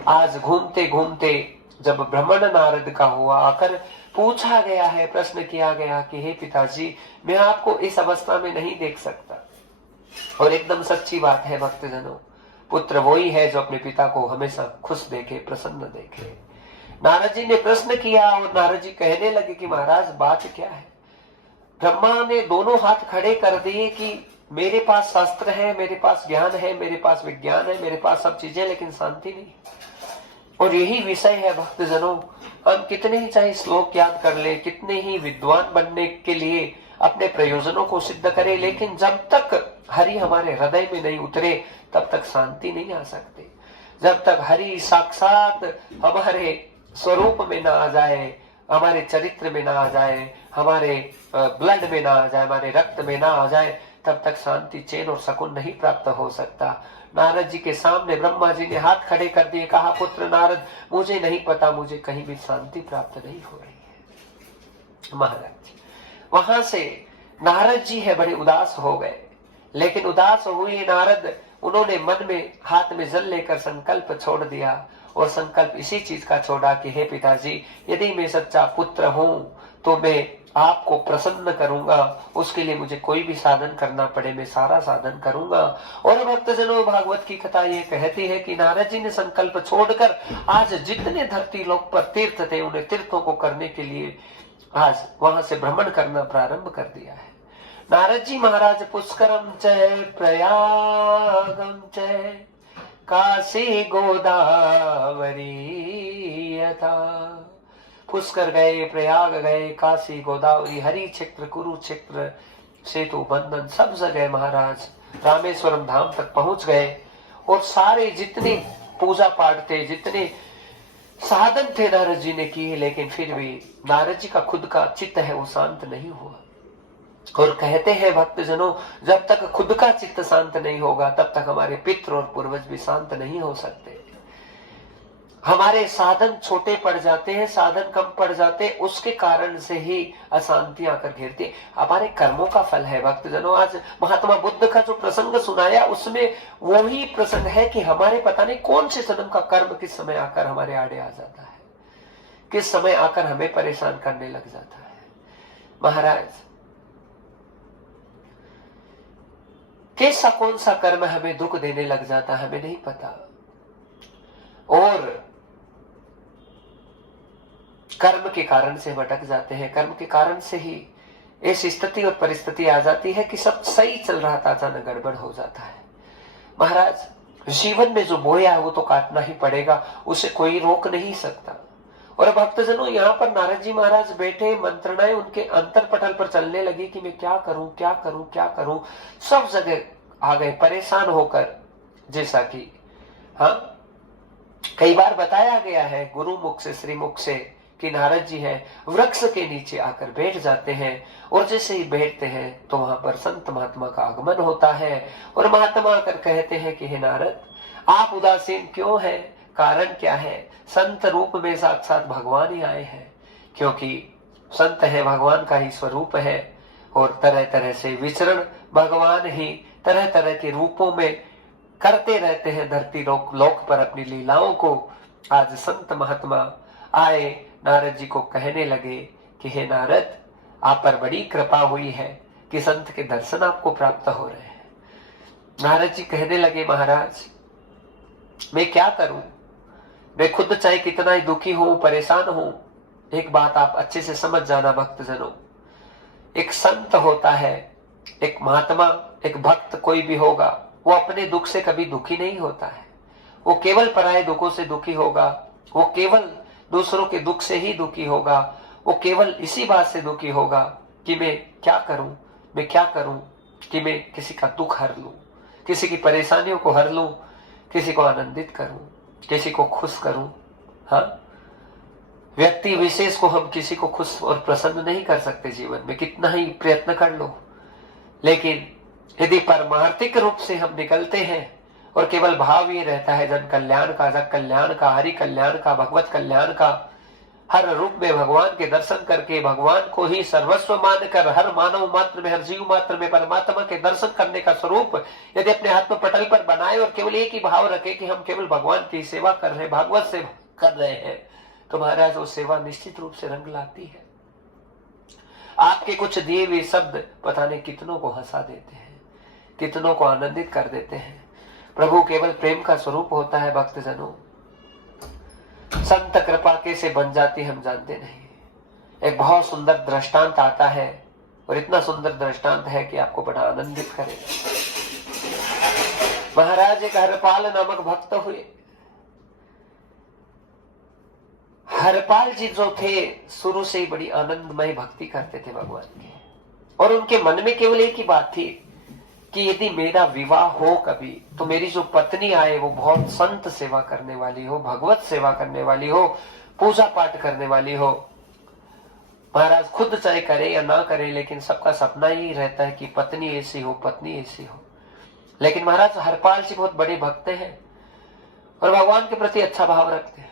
आज घूमते घूमते जब भ्रमण नारद का हुआ, आकर पूछा गया है, प्रश्न किया गया कि हे पिताजी, मैं आपको इस अवस्था में नहीं देख सकता। और एकदम सच्ची बात है भक्तजनों, पुत्र वही है जो अपने पिता को हमेशा खुश देखे, प्रसन्न देखे। नारद जी ने प्रश्न किया और नारद जी कहने लगे कि महाराज बात क्या है? ब्रह्मा ने दोनों हाथ खड़े कर दिए कि मेरे पास शास्त्र है, मेरे पास ज्ञान है, मेरे पास विज्ञान है, मेरे पास सब चीजें, लेकिन शांति नहीं। और यही विषय है भक्तजनों, हम कितने ही चाहे श्लोक याद कर ले, कितने ही विद्वान बनने के लिए अपने प्रयोजनों को सिद्ध करें, लेकिन जब तक हरि हमारे हृदय में नहीं उतरे तब तक शांति नहीं आ सकती। जब तक हरि साक्षात हमारे स्वरूप में ना आ जाए, हमारे चरित्र में ना आ जाए, हमारे ब्लड में ना आ जाए, हमारे रक्त में ना आ जाए, तब तक शांति, चैन और सुकून नहीं प्राप्त हो सकता। नारद जी के सामने ब्रह्मा जी ने हाथ खड़े कर दिए, कहा पुत्र नारद, मुझे नहीं पता, मुझे कहीं भी शांति प्राप्त नहीं हो रही है। महाराज वहां से नारद जी है बड़े उदास हो गए, लेकिन उदास हुए नारद, उन्होंने मन में हाथ में जल लेकर संकल्प छोड़ दिया, और संकल्प इसी चीज का छोड़ा कि हे पिताजी, यदि मैं सच्चा पुत्र हूं तो मैं आपको प्रसन्न करूंगा, उसके लिए मुझे कोई भी साधन करना पड़े मैं सारा साधन करूंगा। और भक्तजनों, भागवत की कथा ये कहती है कि नारद जी ने संकल्प छोड़कर आज जितने धरती लोक पर तीर्थ थे, उन्हें तीर्थों को करने के लिए आज वहां से भ्रमण करना प्रारंभ कर दिया है। नारद जी महाराज पुष्करम च प्रयागम च काशी गोदावरी यथा, पुष्कर गए, प्रयाग गए, काशी, गोदावरी, हरि क्षेत्र, कुरुक्षेत्र, सेतु बंधन, सब जगह महाराज रामेश्वरम धाम तक पहुंच गए। और सारे जितने पूजा पाठ थे, जितने साधन थे नारद जी ने किए, लेकिन फिर भी नारद जी का खुद का चित्त है वो शांत नहीं हुआ। और कहते हैं भक्तजनों, जब तक खुद का चित्त शांत नहीं होगा तब तक हमारे पितृ और पूर्वज भी शांत नहीं हो सकते। हमारे साधन छोटे पड़ जाते हैं, साधन कम पड़ जाते, उसके कारण से ही अशांति आकर घेरती। हमारे कर्मों का फल है भक्तजनों। आज महात्मा बुद्ध का जो प्रसंग सुनाया उसमें वही प्रसंग है कि हमारे पता नहीं कौन से जन्म का कर्म किस समय आकर हमारे आड़े आ जाता है, किस समय आकर हमें परेशान करने लग जाता है। महाराज कैसा कौन सा कर्म हमें दुख देने लग जाता है हमें नहीं पता, और कर्म के कारण से भटक जाते हैं। कर्म के कारण से ही ऐसी स्थिति और परिस्थिति आ जाती है कि सब सही चल रहा था, अचानक गड़बड़ हो जाता है। महाराज जीवन में जो बोया है वो तो काटना ही पड़ेगा, उसे कोई रोक नहीं सकता। और भक्तजनों, यहाँ पर नारद जी महाराज बैठे, मंत्रणाएं उनके अंतरपटल पर चलने लगी कि मैं क्या करूं क्या करूं क्या करूं। सब जगह आ गए परेशान होकर, जैसा कि हाँ कई बार बताया गया है गुरु मुख से, श्री मुख से, कि नारद जी हैं वृक्ष के नीचे आकर बैठ जाते हैं, और जैसे ही बैठते हैं तो वहां पर संत महात्मा का आगमन होता है। और महात्मा आकर कहते हैं कि हे नारद, आप उदासीन क्यों हैं, कारण क्या है? संत रूप में साक्षात भगवान ही आए हैं, क्योंकि संत है भगवान का ही स्वरूप है, और तरह तरह से विचरण भगवान ही तरह तरह के रूपों में करते रहते हैं धरती लोक पर अपनी लीलाओं को। आज संत महात्मा आए, नारद जी को कहने लगे कि हे नारद, आप पर बड़ी कृपा हुई है कि संत के दर्शन आपको प्राप्त हो रहे हैं। नारद जी कहने लगे, महाराज मैं क्या करूं, मैं खुद चाहे कितना ही दुखी हूं, परेशान हूं, एक बात आप अच्छे से समझ जाना भक्तजनों, एक संत होता है, एक महात्मा, एक भक्त कोई भी होगा, वो अपने दुख से कभी दुखी नहीं होता है। वो केवल पराये दुखों से दुखी होगा, वो केवल दूसरों के दुख से ही दुखी होगा, वो केवल इसी बात से दुखी होगा कि मैं क्या करूं, मैं क्या करूं कि मैं किसी का दुख हर लूं, किसी की परेशानियों को हर लूं, किसी को आनंदित करूं, किसी को खुश करूं। हाँ, व्यक्ति विशेष को हम किसी को खुश और प्रसन्न नहीं कर सकते जीवन में, कितना ही प्रयत्न कर लो, लेकिन यदि परमार्थिक रूप से हम निकलते हैं और केवल भाव ये रहता है जन कल्याण का, जग कल्याण का, हरि कल्याण का, भगवत कल्याण का, हर रूप में भगवान के दर्शन करके भगवान को ही सर्वस्व मानकर हर मानव मात्र में, हर जीव मात्र में परमात्मा के दर्शन करने का स्वरूप यदि अपने हाथ में पटल पर बनाए और केवल एक ही भाव रखे कि हम केवल भगवान की सेवा कर रहे हैं, भागवत सेवा कर रहे हैं, तो महाराज वो सेवा निश्चित रूप से रंग लाती है। आपके कुछ दिए हुए शब्द पता नहीं कितनों को हंसा देते हैं, कितनों को आनंदित कर देते हैं। प्रभु केवल प्रेम का स्वरूप होता है भक्तजनों। संत कृपा कैसे बन जाती हम जानते नहीं। एक बहुत सुंदर दृष्टांत आता है और इतना सुंदर दृष्टांत है कि आपको बड़ा आनंदित करेगा। महाराज एक हरपाल नामक भक्त हुए। हरपाल जी जो थे शुरू से ही बड़ी आनंदमय भक्ति करते थे भगवान की, और उनके मन में केवल एक ही बात थी कि यदि मेरा विवाह हो कभी तो मेरी जो पत्नी आए वो बहुत संत सेवा करने वाली हो, भगवत सेवा करने वाली हो, पूजा पाठ करने वाली हो। महाराज खुद चाहे करे या ना करे, लेकिन सबका सपना ही रहता है कि पत्नी ऐसी हो, पत्नी ऐसी हो। लेकिन महाराज हरपाल जी बहुत बड़े भक्त हैं और भगवान के प्रति अच्छा भाव रखते हैं।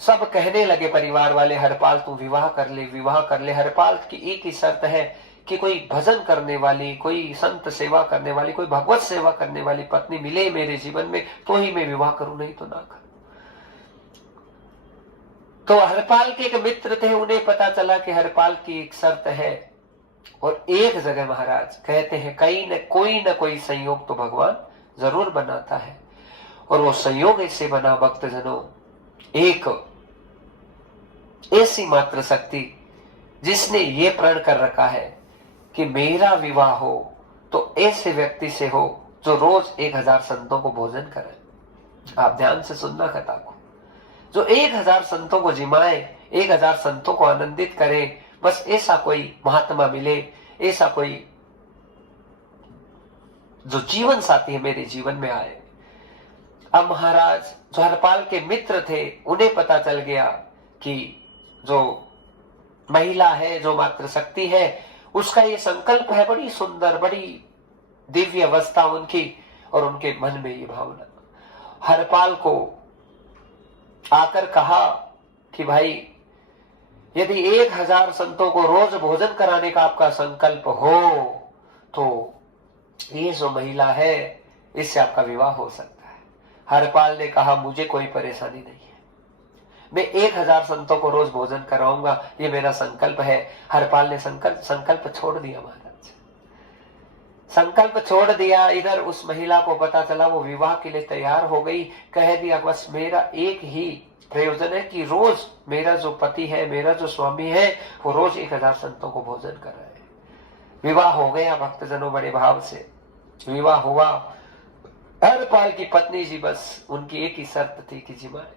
सब कहने लगे परिवार वाले, हरपाल तू विवाह कर ले, विवाह कर ले। हरपाल की एक ही शर्त है कि कोई भजन करने वाली, कोई संत सेवा करने वाली, कोई भगवत सेवा करने वाली पत्नी मिले मेरे जीवन में तो ही मैं विवाह करूं, नहीं तो ना करूं। तो हरपाल के एक मित्र थे, उन्हें पता चला कि हरपाल की एक शर्त है, और एक जगह महाराज कहते हैं कहीं न कोई संयोग तो भगवान जरूर बनाता है, और वो संयोग ऐसे बना भक्तजनों, एक ऐसी मात्र शक्ति जिसने ये प्रण कर रखा है कि मेरा विवाह हो तो ऐसे व्यक्ति से हो जो रोज 1000 संतों को भोजन करे। आप ध्यान से सुनना कथा को, जो 1000 संतों को जिमाए, 1000 संतों को आनंदित करे, बस ऐसा कोई महात्मा मिले, ऐसा कोई जो जीवन साथी है मेरे जीवन में आए। अब महाराज जो हरपाल के मित्र थे उन्हें पता चल गया कि जो महिला है, जो मात्र शक्ति है, उसका ये संकल्प है, बड़ी सुंदर, बड़ी दिव्य अवस्था उनकी, और उनके मन में ये भावना। हरपाल को आकर कहा कि भाई यदि 1000 संतों को रोज भोजन कराने का आपका संकल्प हो तो ये जो महिला है इससे आपका विवाह हो सकता है। हरपाल ने कहा मुझे कोई परेशानी नहीं है, मैं 1000 संतों को रोज भोजन कराऊंगा, ये मेरा संकल्प है। हरपाल ने संकल्प छोड़ दिया महाराज, संकल्प छोड़ दिया। इधर उस महिला को पता चला, वो विवाह के लिए तैयार हो गई, कह दिया बस मेरा एक ही प्रयोजन है कि रोज मेरा जो पति है, मेरा जो स्वामी है, वो रोज 1000 संतों को भोजन कराए। विवाह हो गया भक्तजनों, बड़े भाव से विवाह हुआ। हरपाल की पत्नी जी बस उनकी एक ही शर्त थी कि जिमाए।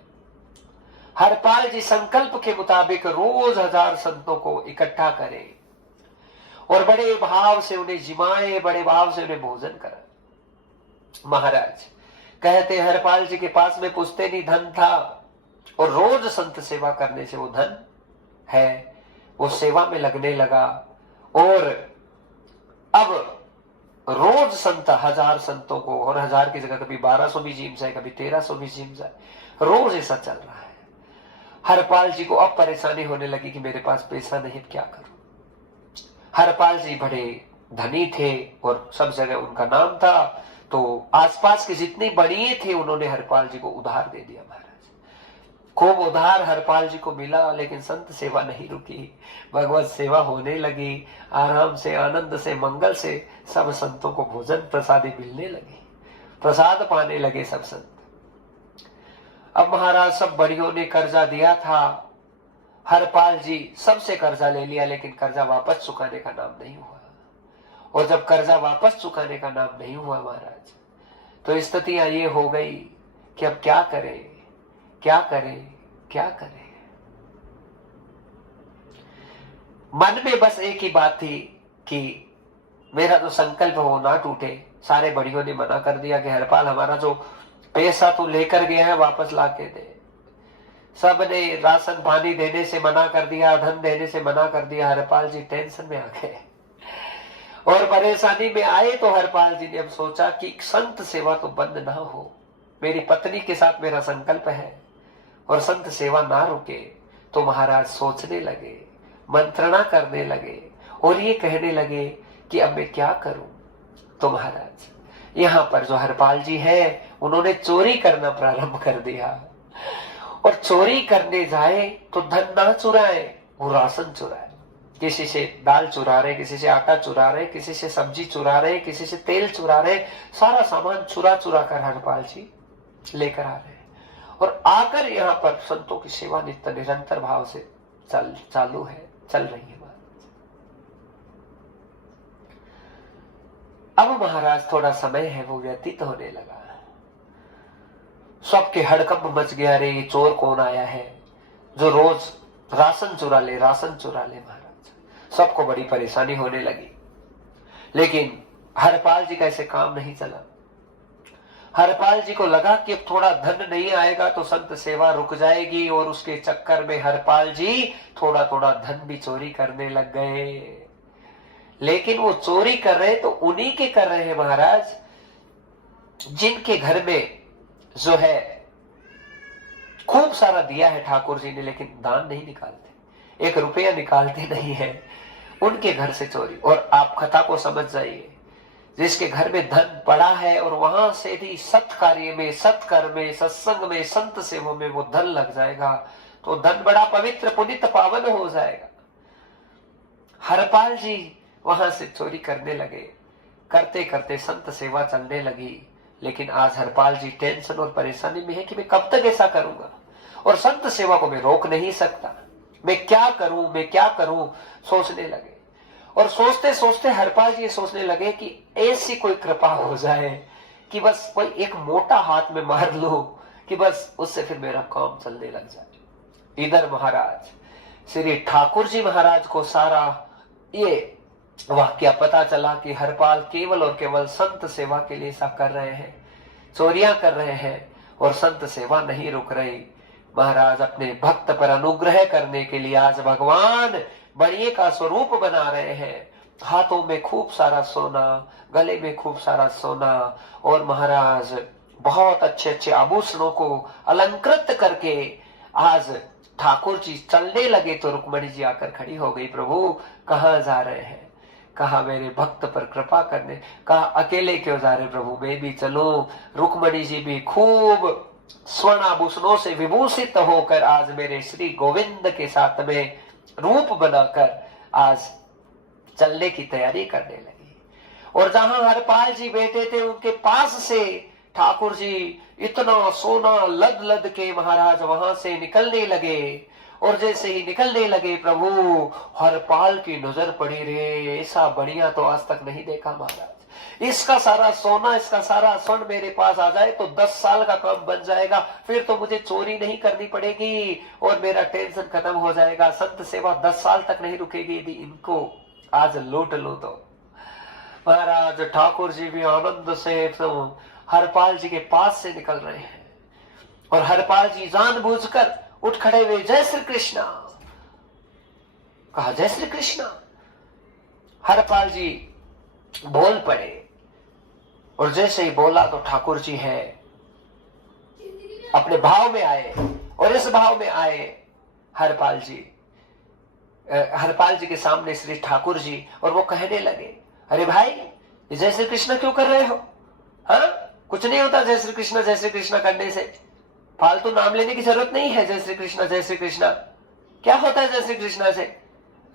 हरपाल जी संकल्प के मुताबिक रोज 1000 संतों को इकट्ठा करें और बड़े भाव से उन्हें जिमाए, बड़े भाव से उन्हें भोजन कराए। महाराज कहते हरपाल जी के पास में पुश्तैनी धन था, और रोज संत सेवा करने से वो धन है, वो सेवा में लगने लगा, और अब रोज संत 1000 संतों को, और 1000 की जगह कभी 1200 भी जिम जाए, कभी 1300 भी जिम जाए, रोज ऐसा चल रहा है। हरपाल जी को अब परेशानी होने लगी कि मेरे पास पैसा नहीं, क्या करूं। हरपाल जी बड़े धनी थे और सब जगह उनका नाम था, तो तो आसपास के जितने बड़िए थे उन्होंने हरपाल जी को उधार दे दिया महाराज। खूब उधार हरपाल जी को मिला, लेकिन संत सेवा नहीं रुकी। भगवत सेवा होने लगी, आराम से, आनंद से, मंगल से सब संतों को भोजन प्रसादी मिलने लगी, प्रसाद पाने लगे सब संत। अब महाराज सब बड़ियों ने कर्जा दिया था, हरपाल जी सबसे कर्जा ले लिया, लेकिन कर्जा वापस चुकाने का नाम नहीं हुआ। और जब कर्जा वापस चुकाने का नाम नहीं हुआ महाराज, तो स्थितियां ये हो गई कि अब क्या करें, क्या करें, क्या करें। मन में बस एक ही बात थी कि मेरा जो संकल्प हो ना टूटे। सारे बड़ियों ने मना कर दिया कि हरपाल हमारा जो पैसा तू लेकर गया है वापस ला के दे। सब ने राशन पानी देने से मना कर दिया, धन देने से मना कर दिया। हरपाल जी टेंशन में आ गए और परेशानी में आए। तो हरपाल जी ने अब सोचा कि संत सेवा तो बंद ना हो, मेरी पत्नी के साथ मेरा संकल्प है और संत सेवा ना रुके। तो महाराज सोचने लगे, मंत्रणा करने लगे और ये कहने लगे कि अब मैं क्या करूं। तो महाराज यहां पर जो हरपाल जी है उन्होंने चोरी करना प्रारंभ कर दिया। और चोरी करने जाए तो धन ना चुराए, वो राशन चुराए। किसी से दाल चुरा रहे, किसी से आटा चुरा रहे, किसी से सब्जी चुरा रहे, किसी से तेल चुरा रहे। सारा सामान चुरा चुरा कर हरपाल जी लेकर आ रहे हैं। और आकर यहाँ पर संतों की सेवा नित्य निरंतर भाव से चालू है, चल रही है। अब महाराज थोड़ा समय है वो व्यतीत होने लगा। सबके हड़कंप मच गया, रे ये चोर कौन आया है जो रोज राशन चुरा ले, राशन चुरा ले। महाराज सबको बड़ी परेशानी होने लगी, लेकिन हरपाल जी का ऐसे काम नहीं चला। हरपाल जी को लगा कि अब थोड़ा धन नहीं आएगा तो संत सेवा रुक जाएगी, और उसके चक्कर में हरपाल जी थोड़ा थोड़ा धन भी चोरी करने लग गए। लेकिन वो चोरी कर रहे तो उन्हीं के कर रहे हैं महाराज जिनके घर में जो है खूब सारा दिया है ठाकुर जी ने, लेकिन दान नहीं निकालते, 1 रुपया निकालते नहीं है। उनके घर से चोरी। और आप कथा को समझ जाइए, जिसके घर में धन पड़ा है और वहां से भी सत कार्य में, सत्कर्म में, सत्संग में, संत सेवा में वो धन लग जाएगा तो धन बड़ा पवित्र पुनित पावन हो जाएगा। हरपाल जी वहां से चोरी करने लगे, करते करते संत सेवा चलने लगी। लेकिन आज हरपाल जी टेंशन और परेशानी में है कि मैं कब तक ऐसा करूंगा, और संत सेवा को मैं रोक नहीं सकता, मैं क्या करूं, मैं क्या करूं, सोचने लगे। और सोचते सोचते हरपाल जी सोचने लगे कि ऐसी कोई कृपा हो जाए कि बस कोई एक मोटा हाथ में मार लो कि बस उससे फिर मेरा काम चलने लग जाए। इधर महाराज श्री ठाकुर जी महाराज को सारा ये वाक्य पता चला कि हरपाल केवल और केवल संत सेवा के लिए ऐसा कर रहे हैं, चोरियां कर रहे हैं और संत सेवा नहीं रुक रही। महाराज अपने भक्त पर अनुग्रह करने के लिए आज भगवान बड़िए का स्वरूप बना रहे हैं। हाथों में खूब सारा सोना, गले में खूब सारा सोना, और महाराज बहुत अच्छे अच्छे आभूषणों को अलंकृत करके आज ठाकुर जी चलने लगे। तो रुक्मणी जी आकर खड़ी हो गई, प्रभु कहाँ जा रहे हैं? कहा मेरे भक्त पर कृपा करने। कहा अकेले क्यों जा रहे प्रभु, मैं भी चलूं। रुक्मणी जी भी खूब स्वर्ण आभूषणों से विभूषित होकर आज मेरे श्री गोविंद के साथ में रूप बनाकर आज चलने की तैयारी करने लगी। और जहां हरपाल जी बैठे थे उनके पास से ठाकुर जी इतना सोना लद लद के महाराज वहां से निकलने लगे। और जैसे ही निकलने लगे प्रभु, हरपाल की नजर पड़ी रे, ऐसा बढ़िया तो आज तक नहीं देखा महाराज। इसका सारा सोना, इसका सारा स्वर्ण मेरे पास आ जाए तो 10 साल का काम बन जाएगा, फिर तो मुझे चोरी नहीं करनी पड़ेगी और मेरा टेंशन खत्म हो जाएगा। संत सेवा 10 साल तक नहीं रुकेगी यदि इनको आज लूट लो तो। महाराज ठाकुर जी भी आनंद से हरपाल जी के पास से निकल रहे हैं, और हरपाल जी जानबूझकर उठ खड़े हुए, जय श्री कृष्णा कहा, जय श्री कृष्णा। हरपाल जी बोल पड़े, और जैसे ही बोला तो ठाकुर जी है अपने भाव में आए। और इस भाव में आए हरपाल जी के सामने श्री ठाकुर जी, और वो कहने लगे, अरे भाई जय श्री कृष्ण क्यों कर रहे हो? हाँ, कुछ नहीं होता जय श्री कृष्ण करने से। फालतू नाम लेने की जरूरत नहीं है। जय श्री कृष्ण क्या होता है जय श्री कृष्ण से?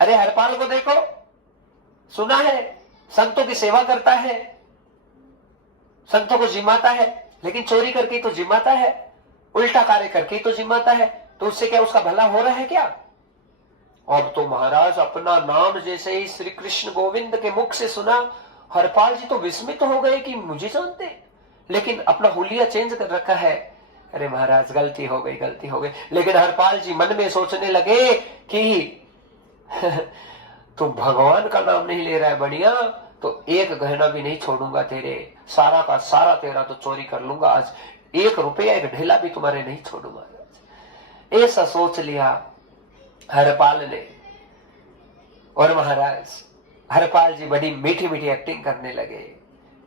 अरे हरपाल को देखो, सुना है संतों की सेवा करता है, संतों को जिमाता है, लेकिन चोरी करके ही तो जिमाता है, उल्टा कार्य करके ही तो जिमाता है। तो उससे क्या उसका भला हो रहा है क्या? अब तो महाराज अपना नाम जैसे ही श्री कृष्ण गोविंद के मुख से सुना, हरपाल जी तो विस्मित हो गए कि मुझे जानते, लेकिन अपना हुलिया चेंज कर रखा है। अरे महाराज गलती हो गई। लेकिन हरपाल जी मन में सोचने लगे कि तू भगवान का नाम नहीं ले रहा है बढ़िया, तो एक गहना भी नहीं छोड़ूंगा तेरे, सारा का सारा तेरा तो चोरी कर लूंगा आज, 1 रुपया 1 ढेला भी तुम्हारे नहीं छोड़ूंगा। ऐसा सोच लिया हरपाल ने। और महाराज हरपाल जी बड़ी मीठी मीठी एक्टिंग करने लगे।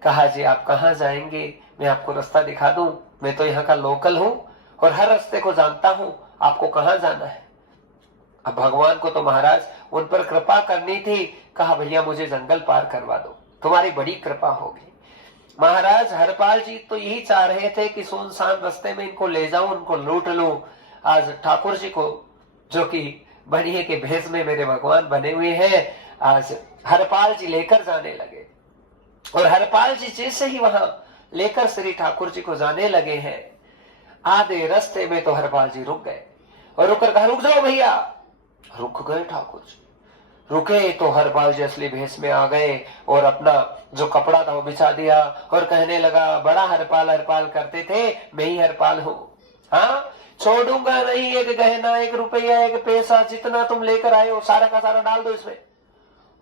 कहा जी आप कहाँ जाएंगे, मैं आपको रास्ता दिखा दूं, मैं तो यहाँ का लोकल हूं और हर रास्ते को जानता हूं, आपको कहाँ जाना है। अब भगवान को तो महाराज उन पर कृपा करनी थी। कहा भैया मुझे जंगल पार करवा दो, तुम्हारी बड़ी कृपा होगी। महाराज हरपाल जी तो यही चाह रहे थे कि सुनसान रास्ते में इनको ले जाऊं, उनको लूट लूं। आज ठाकुर जी को, जो कि बढ़िया के भेष में मेरे भगवान बने हुए हैं, आज हरपाल जी लेकर जाने लगे। और हरपाल जी जैसे ही वहां लेकर श्री ठाकुर जी को जाने लगे हैं, आधे रास्ते में तो हरपाल जी रुक गए और रुककर कहा रुक जाओ भैया। रुक गए ठाकुर जी। रुके तो हरपाल जी असली भेष में आ गए और अपना जो कपड़ा था वो बिछा दिया और कहने लगा बड़ा हरपाल हरपाल करते थे, मैं ही हरपाल हूं। हाँ, छोड़ूंगा नहीं, 1 गहना 1 रुपया 1 पैसा जितना तुम लेकर आए हो सारा का सारा डाल दो इसमें।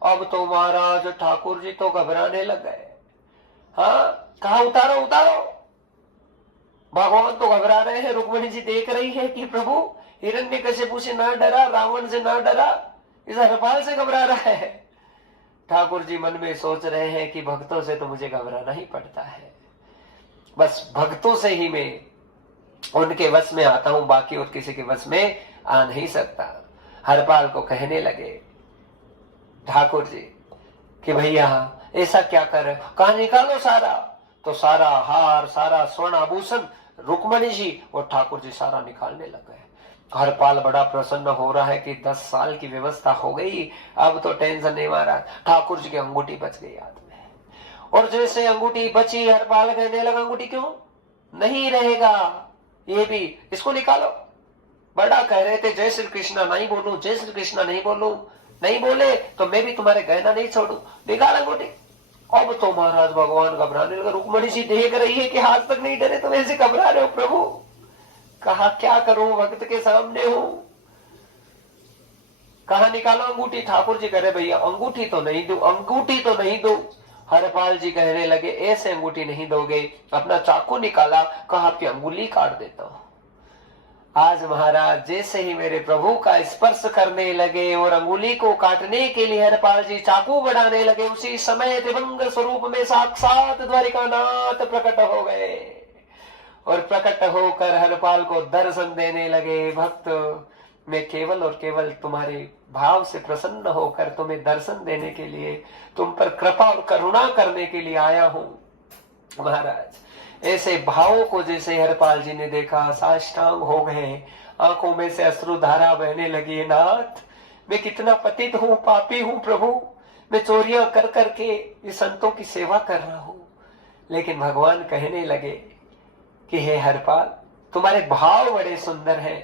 अब तो महाराज ठाकुर जी तो घबराने लग गए। हाँ, कहा उतारो उतारो। भगवान तो घबरा रहे हैं, रुक्मिणी जी देख रही है कि प्रभु हिरण्यकशिपु से ना डरा, रावण से ना डरा, इस हरपाल से घबरा रहा है। ठाकुर जी मन में सोच रहे हैं कि भक्तों से तो मुझे घबराना ही पड़ता है, बस भक्तों से ही मैं उनके वश में आता हूं, बाकी और किसी के वश में आ नहीं सकता। हरपाल को कहने लगे ठाकुर जी कि भैया ऐसा क्या कर, कहा निकालो सारा। तो सारा हार सारा स्वर्ण आभूषण रुक्मणी जी और ठाकुर जी सारा निकालने लग गए। हरपाल बड़ा प्रसन्न हो रहा है कि 10 साल की व्यवस्था हो गई, अब तो टेंशन नहीं मारा। ठाकुर जी की अंगूठी बच गई हाथ में, और जैसे अंगूठी बची हरपाल कहने लगा अंगूठी क्यों नहीं रहेगा, ये भी इसको निकालो। बड़ा कह रहे थे जय श्री कृष्णा नहीं बोलूं, जय श्री कृष्णा नहीं बोलूं, नहीं बोले तो मैं भी तुम्हारे गहना नहीं छोड़ू, निकाल अंगूठी। अब तो महाराज भगवान घबराने लगा। रुक्मणी जी देख रही है कि हाथ तक नहीं डरे, तुम ऐसे घबरा रहे हो प्रभु। कहा क्या करूं, भक्त के सामने हूं। कहा निकालो अंगूठी। ठाकुर जी कह रहे भैया अंगूठी तो नहीं दो, अंगूठी तो नहीं दो। हरपाल जी कहने लगे ऐसे अंगूठी नहीं दोगे। अपना चाकू निकाला, कहा आपकी अंगुली काट देता हूं। आज महाराज जैसे ही मेरे प्रभु का स्पर्श करने लगे और अंगुली को काटने के लिए हरपाल जी चाकू बढ़ाने लगे, उसी समय दिवंग स्वरूप में साक्षात द्वारिकानाथ प्रकट हो गए और प्रकट होकर हरपाल को दर्शन देने लगे। भक्त मैं केवल और केवल तुम्हारे भाव से प्रसन्न होकर तुम्हें दर्शन देने के लिए, तुम पर कृपा और करुणा करने के लिए आया हूं। महाराज ऐसे भावों को जैसे हरपाल जी ने देखा, साष्टांग हो गए, आंखों में से अश्रु धारा बहने लगी। नाथ मैं कितना पतित हूं, पापी हूं प्रभु, मैं चोरियां कर करके इस संतों की सेवा कर रहा हूं। लेकिन भगवान कहने लगे कि हे हरपाल तुम्हारे भाव बड़े सुंदर हैं।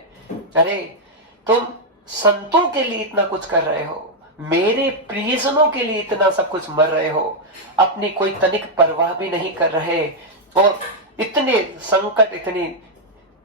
अरे तुम संतों के लिए इतना कुछ कर रहे हो, मेरे प्रियजनों के लिए इतना सब कुछ मर रहे हो, अपनी कोई तनिक परवाह भी नहीं कर रहे, और इतने संकट इतनी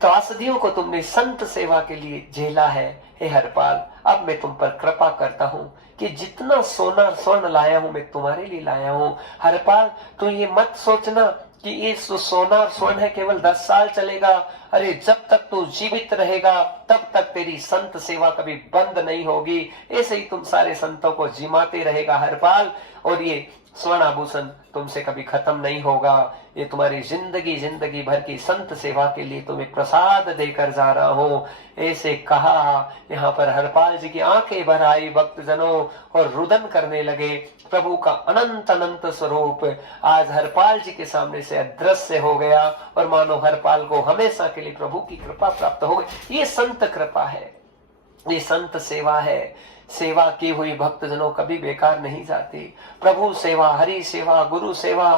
त्रासदियों को तुमने संत सेवा के लिए झेला है। हे हरपाल अब मैं तुम पर कृपा करता हूं कि जितना सोना स्वर्ण लाया हूं मैं तुम्हारे लिए लाया हूं। हरपाल तो ये मत सोचना कि ये सोना स्वर्ण है केवल 10 साल चलेगा। अरे जब तक तू जीवित रहेगा तब तक तेरी संत सेवा कभी बंद नहीं होगी। ऐसे ही तुम सारे संतों को जिमाते रहेगा हरपाल, और ये स्वर्ण आभूषण तुमसे कभी खत्म नहीं होगा। ये तुम्हारी जिंदगी जिंदगी भर की संत सेवा के लिए तुम्हें प्रसाद देकर जा रहा हूँ। ऐसे कहा। यहाँ पर हरपाल जी की आंखें भर आई भक्तजनों और रुदन करने लगे। प्रभु का अनंत अनंत स्वरूप आज हरपाल जी के सामने से अदृश्य हो गया और मानो हरपाल को हमेशा के लिए प्रभु की कृपा प्राप्त हो गई। ये संत कृपा है, ये संत सेवा है। सेवा की हुई भक्तजनों कभी बेकार नहीं जाती। प्रभु सेवा, हरि सेवा, गुरु सेवा,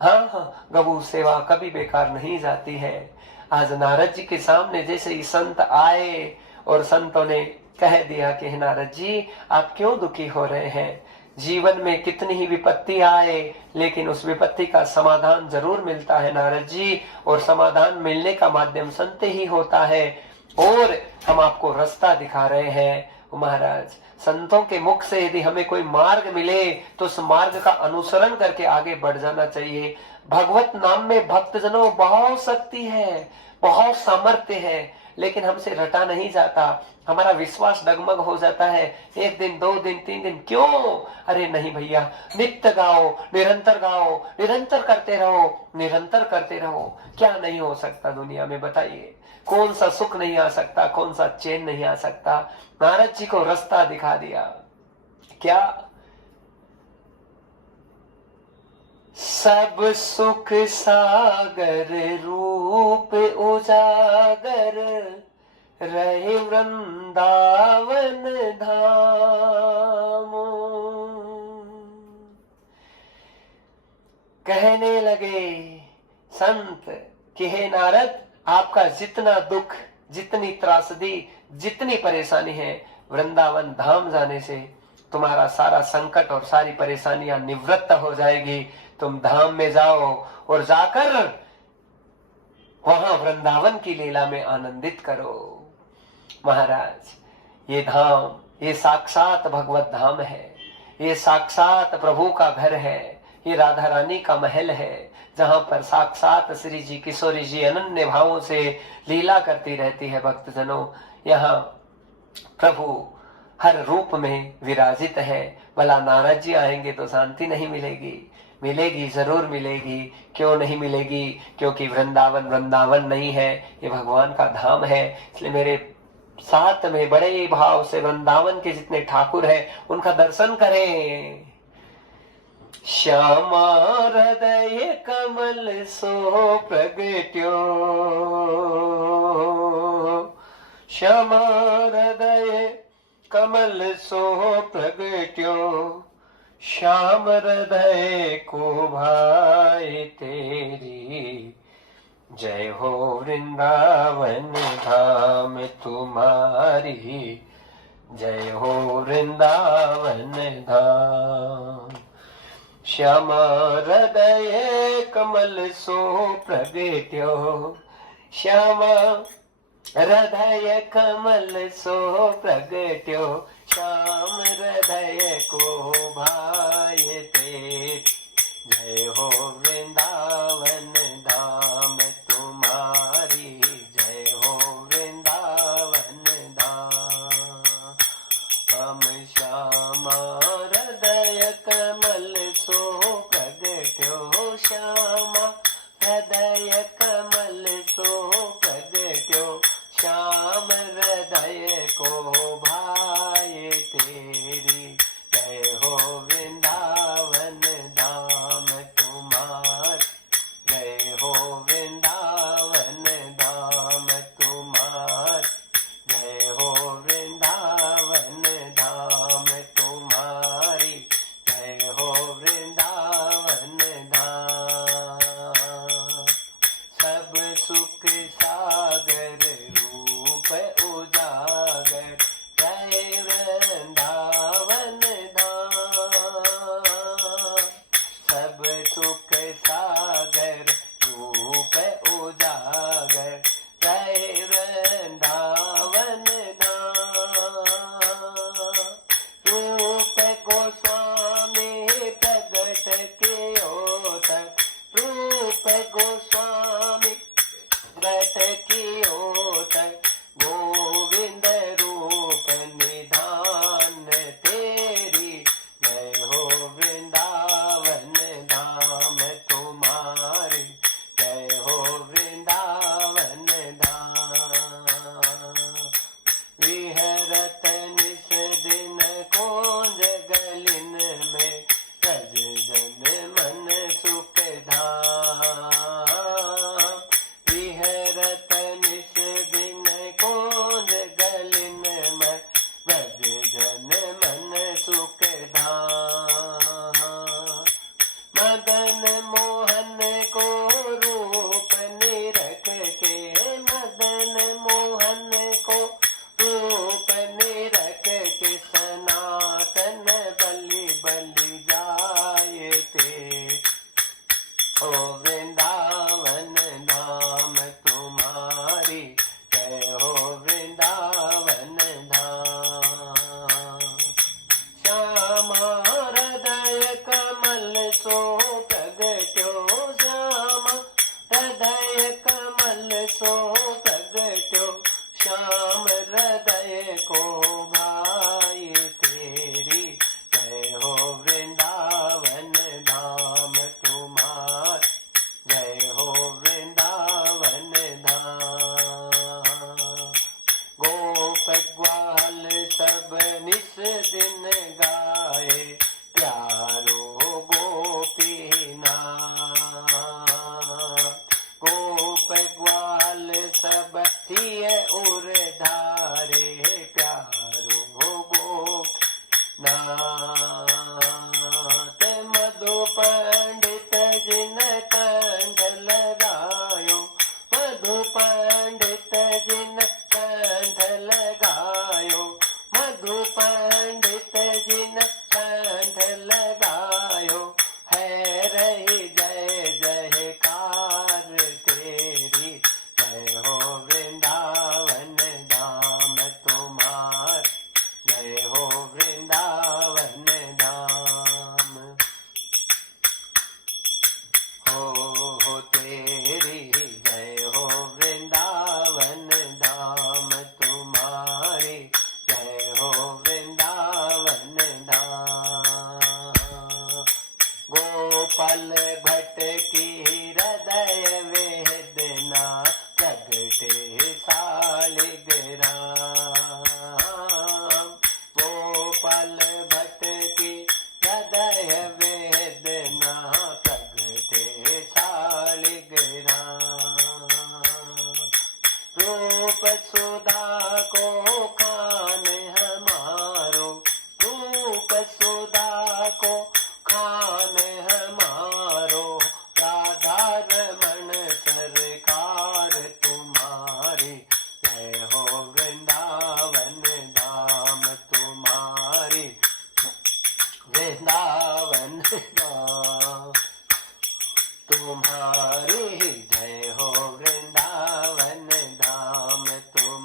हाँ गबू सेवा कभी बेकार नहीं जाती है। आज नारद जी के सामने जैसे ही संत आए और संतों ने कह दिया कि नारद जी आप क्यों दुखी हो रहे हैं। जीवन में कितनी ही विपत्ति आए लेकिन उस विपत्ति का समाधान जरूर मिलता है नारद जी, और समाधान मिलने का माध्यम संत ही होता है। और हम आपको रास्ता दिखा रहे हैं महाराज। संतों के मुख से यदि हमें कोई मार्ग मिले तो उस मार्ग का अनुसरण करके आगे बढ़ जाना चाहिए। भगवत नाम में भक्तजनों बहुत शक्ति है, बहुत सामर्थ्य है, लेकिन हमसे रटा नहीं जाता। हमारा विश्वास डगमग हो जाता है। एक दिन, 2 दिन, 3 दिन, क्यों? अरे नहीं भैया, नित्य गाओ, निरंतर करते रहो, निरंतर करते रहो। क्या नहीं हो सकता दुनिया में बताइए? कौन सा सुख नहीं आ सकता, कौन सा चैन नहीं आ सकता? नारद जी को रास्ता दिखा दिया। क्या? सब सुख सागर रूप उजागर रहे वृंदावन धाम। कहने लगे संत कि हे नारद, आपका जितना दुख, जितनी त्रासदी, जितनी परेशानी है, वृंदावन धाम जाने से तुम्हारा सारा संकट और सारी परेशानियां निवृत्त हो जाएगी। तुम धाम में जाओ और जाकर वहां वृंदावन की लीला में आनंदित करो। महाराज, ये धाम, ये साक्षात भगवत धाम है, ये साक्षात प्रभु का घर है, ये राधा रानी का महल है, जहां पर साक्षात श्री जी, किशोरी जी अनन्य भावों से लीला करती रहती है। भक्तजनों, यहाँ प्रभु हर रूप में विराजित है। भला नारद जी आएंगे तो शांति नहीं मिलेगी? मिलेगी, जरूर मिलेगी। क्यों नहीं मिलेगी? क्योंकि वृंदावन वृंदावन नहीं है, ये भगवान का धाम है। इसलिए मेरे साथ में बड़े भाव से वृंदावन के जितने ठाकुर हैं उनका दर्शन करें। श्यामा हृदय कमल सो प्रगट्यो, श्यामा हृदय कमल सो प्रगट्यो, श्याम हृदय को भाई तेरी। जय हो वृंदावन धाम तुम्हारी, जय हो वृंदावन धाम। श्याम हृदय कमल सो प्रगट्यो, श्याम हृदय कमल सो प्रगट्यो, श्याम हृदय को भाई तेरी। जय हो वृंदावन धाम तुम्हारी, जय हो वृंदावन धाम। हम श्याम हृदय कमल सो प्रगट्यो, श्याम हृदय कमल सो प्रगट्यो, श्याम हृदय को भाई तेरी। जय हो वृंदावन धाम तुम्हार, जय हो वृंदावन धाम तुम्हार, जय हो वृंदावन धाम तुम्हारी, जय हो वृंदावन धाम। सब सुख सागर रूप उजागर जय वृंदावन धाम। सब सुख सागर रूप उजागर जय वृंदावन धाम। रूप गोस्वामी प्रगट कियो तक, रूप गोस्वामी प्रगट कियो तक, गोविंद रूप निधान तेरी। जय हो वृंदावन सो प्रगट्यो श्याम हृदय को भाई तेरी। जय हो वृंदावन धाम तुम्हार, जय हो वृंदावन धाम। गोप ग्वाल सब निस दिन गाए, प्यारो गोपीनाथ। गोप ग्वाल सब थिए उर धारे, प्यारो गोपीनाथ। मधु पंडित जिन कंठ लगायो, मधु पंडित जिन कंठ लगायो, मधु पंडित जिन कंठ लगायो। है रही जय जयकार तेरी, जय हो वृंदावन धाम तुम्हार, जय हो वृंदावन धाम। हो तेरी जय हो वृंदावन धाम तुम्हारी, जय हो वृंदावन धाम। गोपाल भट्ट की हृदय वेदना, प्रगटे शालिग्राम। गोपाल भट्ट की हृदय वेदना, प्रगटे शालिग्राम। रूप सुधा को खान हमारो, रूप सुधा को खान हमारो। राधा रमण सरकार तुम्हारी, जय हो वृंदावन धाम तुम्हारी, वृंदावन धाम तुम्हारी, जय हो वृंदावन धाम तुम्हारी।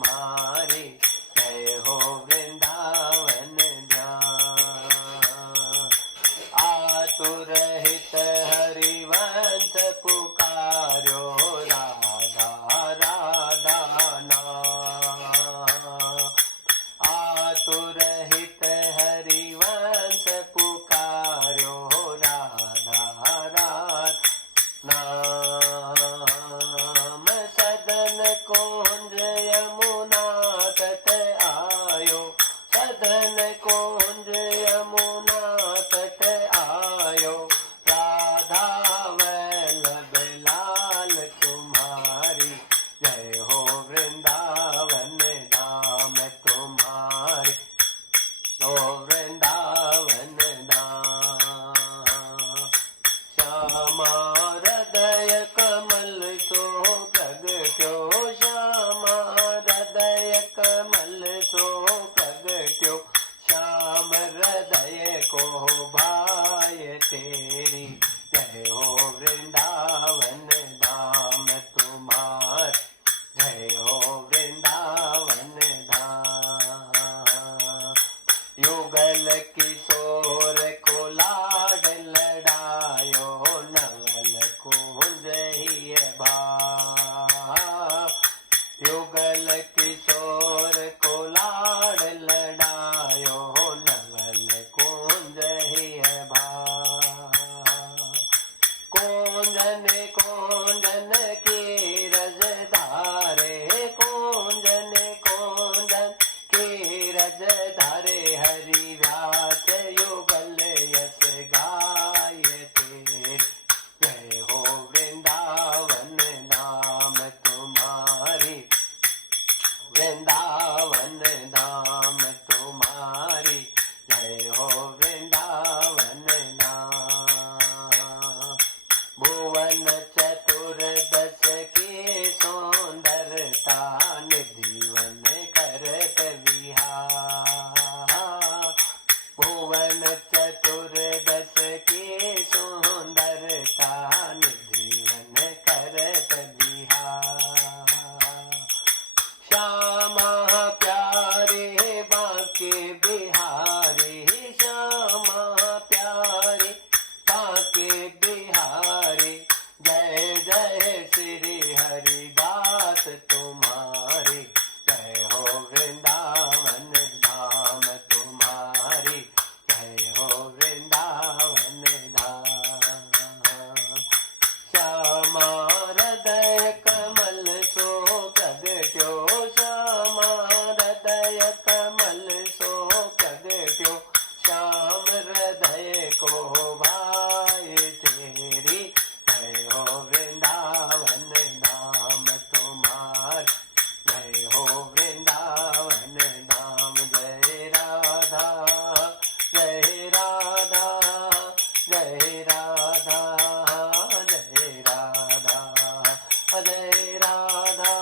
राधा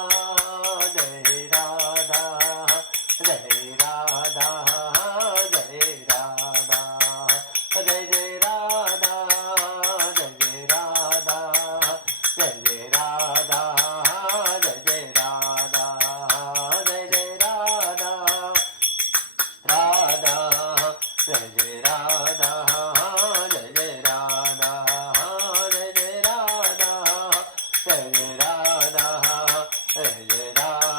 जय राधा जय राधा जय राधा जय जय राधा जय जय राधा जय जय राधा जय जय राधा जय जय राधा राधा जय जय राधा जय जय राधा जय जय राधा जय जय राधा जय जय राधा जय जय राधा जय जय राधा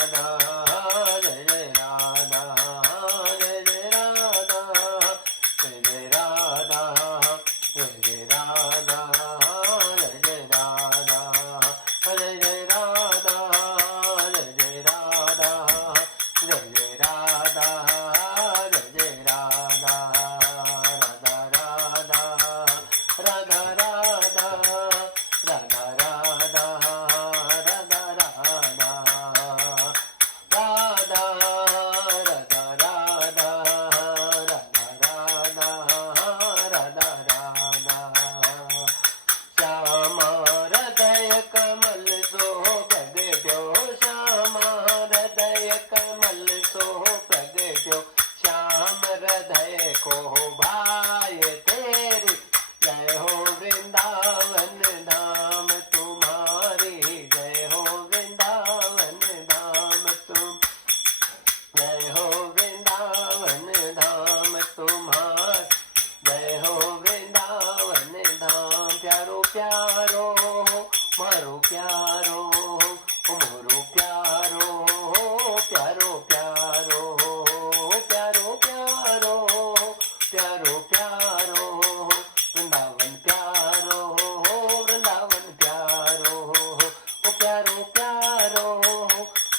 जय जय राधा जय जय राधा जय जय राधा जय जय राधा जय जय राधा जय जय राधा जय जय राधा राधा राधा राधा राधा राधा राधा राधा राधा राधा राधा राधा राधा राधा राधा श्यामा हृदय कमल सो प्रगट्यो श्यामा हृदय कमल सो प्रगट्यो श्याम हृदय को भाय तेरी जय हो वृंदावन धाम तुम्हारी जय हो वृंदावन धाम तुम जय हो वृंदावन धाम तुम्हार जय हो वृंदावन धाम प्यारो प्यारो मारो प्यारो मोरो प्यारो प्यारो प्यारो प्यारो प्यारो प्यारो प्यारो वृंदावन प्यारो वृंदावन प्यारो प्यारो प्यारो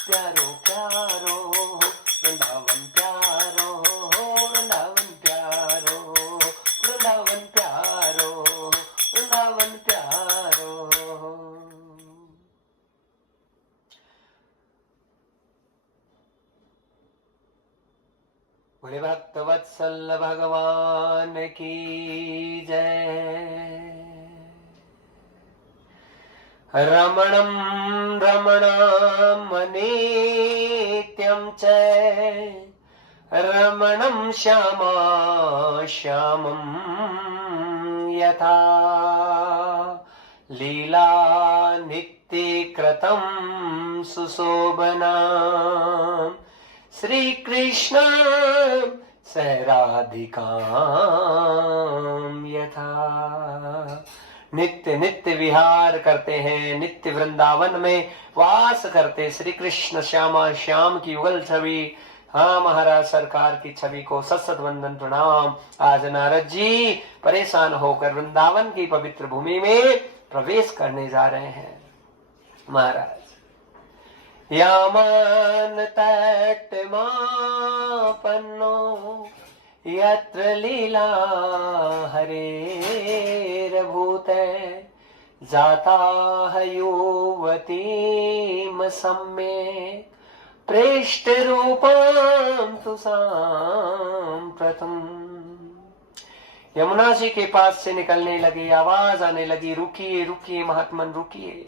प्यारो प्यारो वृंदावन प्यारो वृंदावन प्यारो वृंदावन प्यारो वृंदावन प्यारो। बोले भक्त वत्सल भगवान की जय। रमणं रमणामनित्यं च रमणं श्यामा श्यामं यथा लीला नित्यकृतं सुशोभना श्रीकृष्ण स राधिकां यथा। नित्य नित्य विहार करते हैं, नित्य वृंदावन में वास करते श्री कृष्ण श्यामा श्याम की युगल छवि। हाँ महाराज सरकार की छवि को सत वंदन प्रणाम। आज नारद जी परेशान होकर वृंदावन की पवित्र भूमि में प्रवेश करने जा रहे हैं। महाराज यामान तटमापन्नो यत्र लीला हरेर्भूते जाता युवतीं सम्यक् प्रेष्ठ रूपं तु सांप्रतम्। यमुना जी के पास से निकलने लगी, आवाज आने लगी, रुकिए रुकिए महात्मन रुकिए।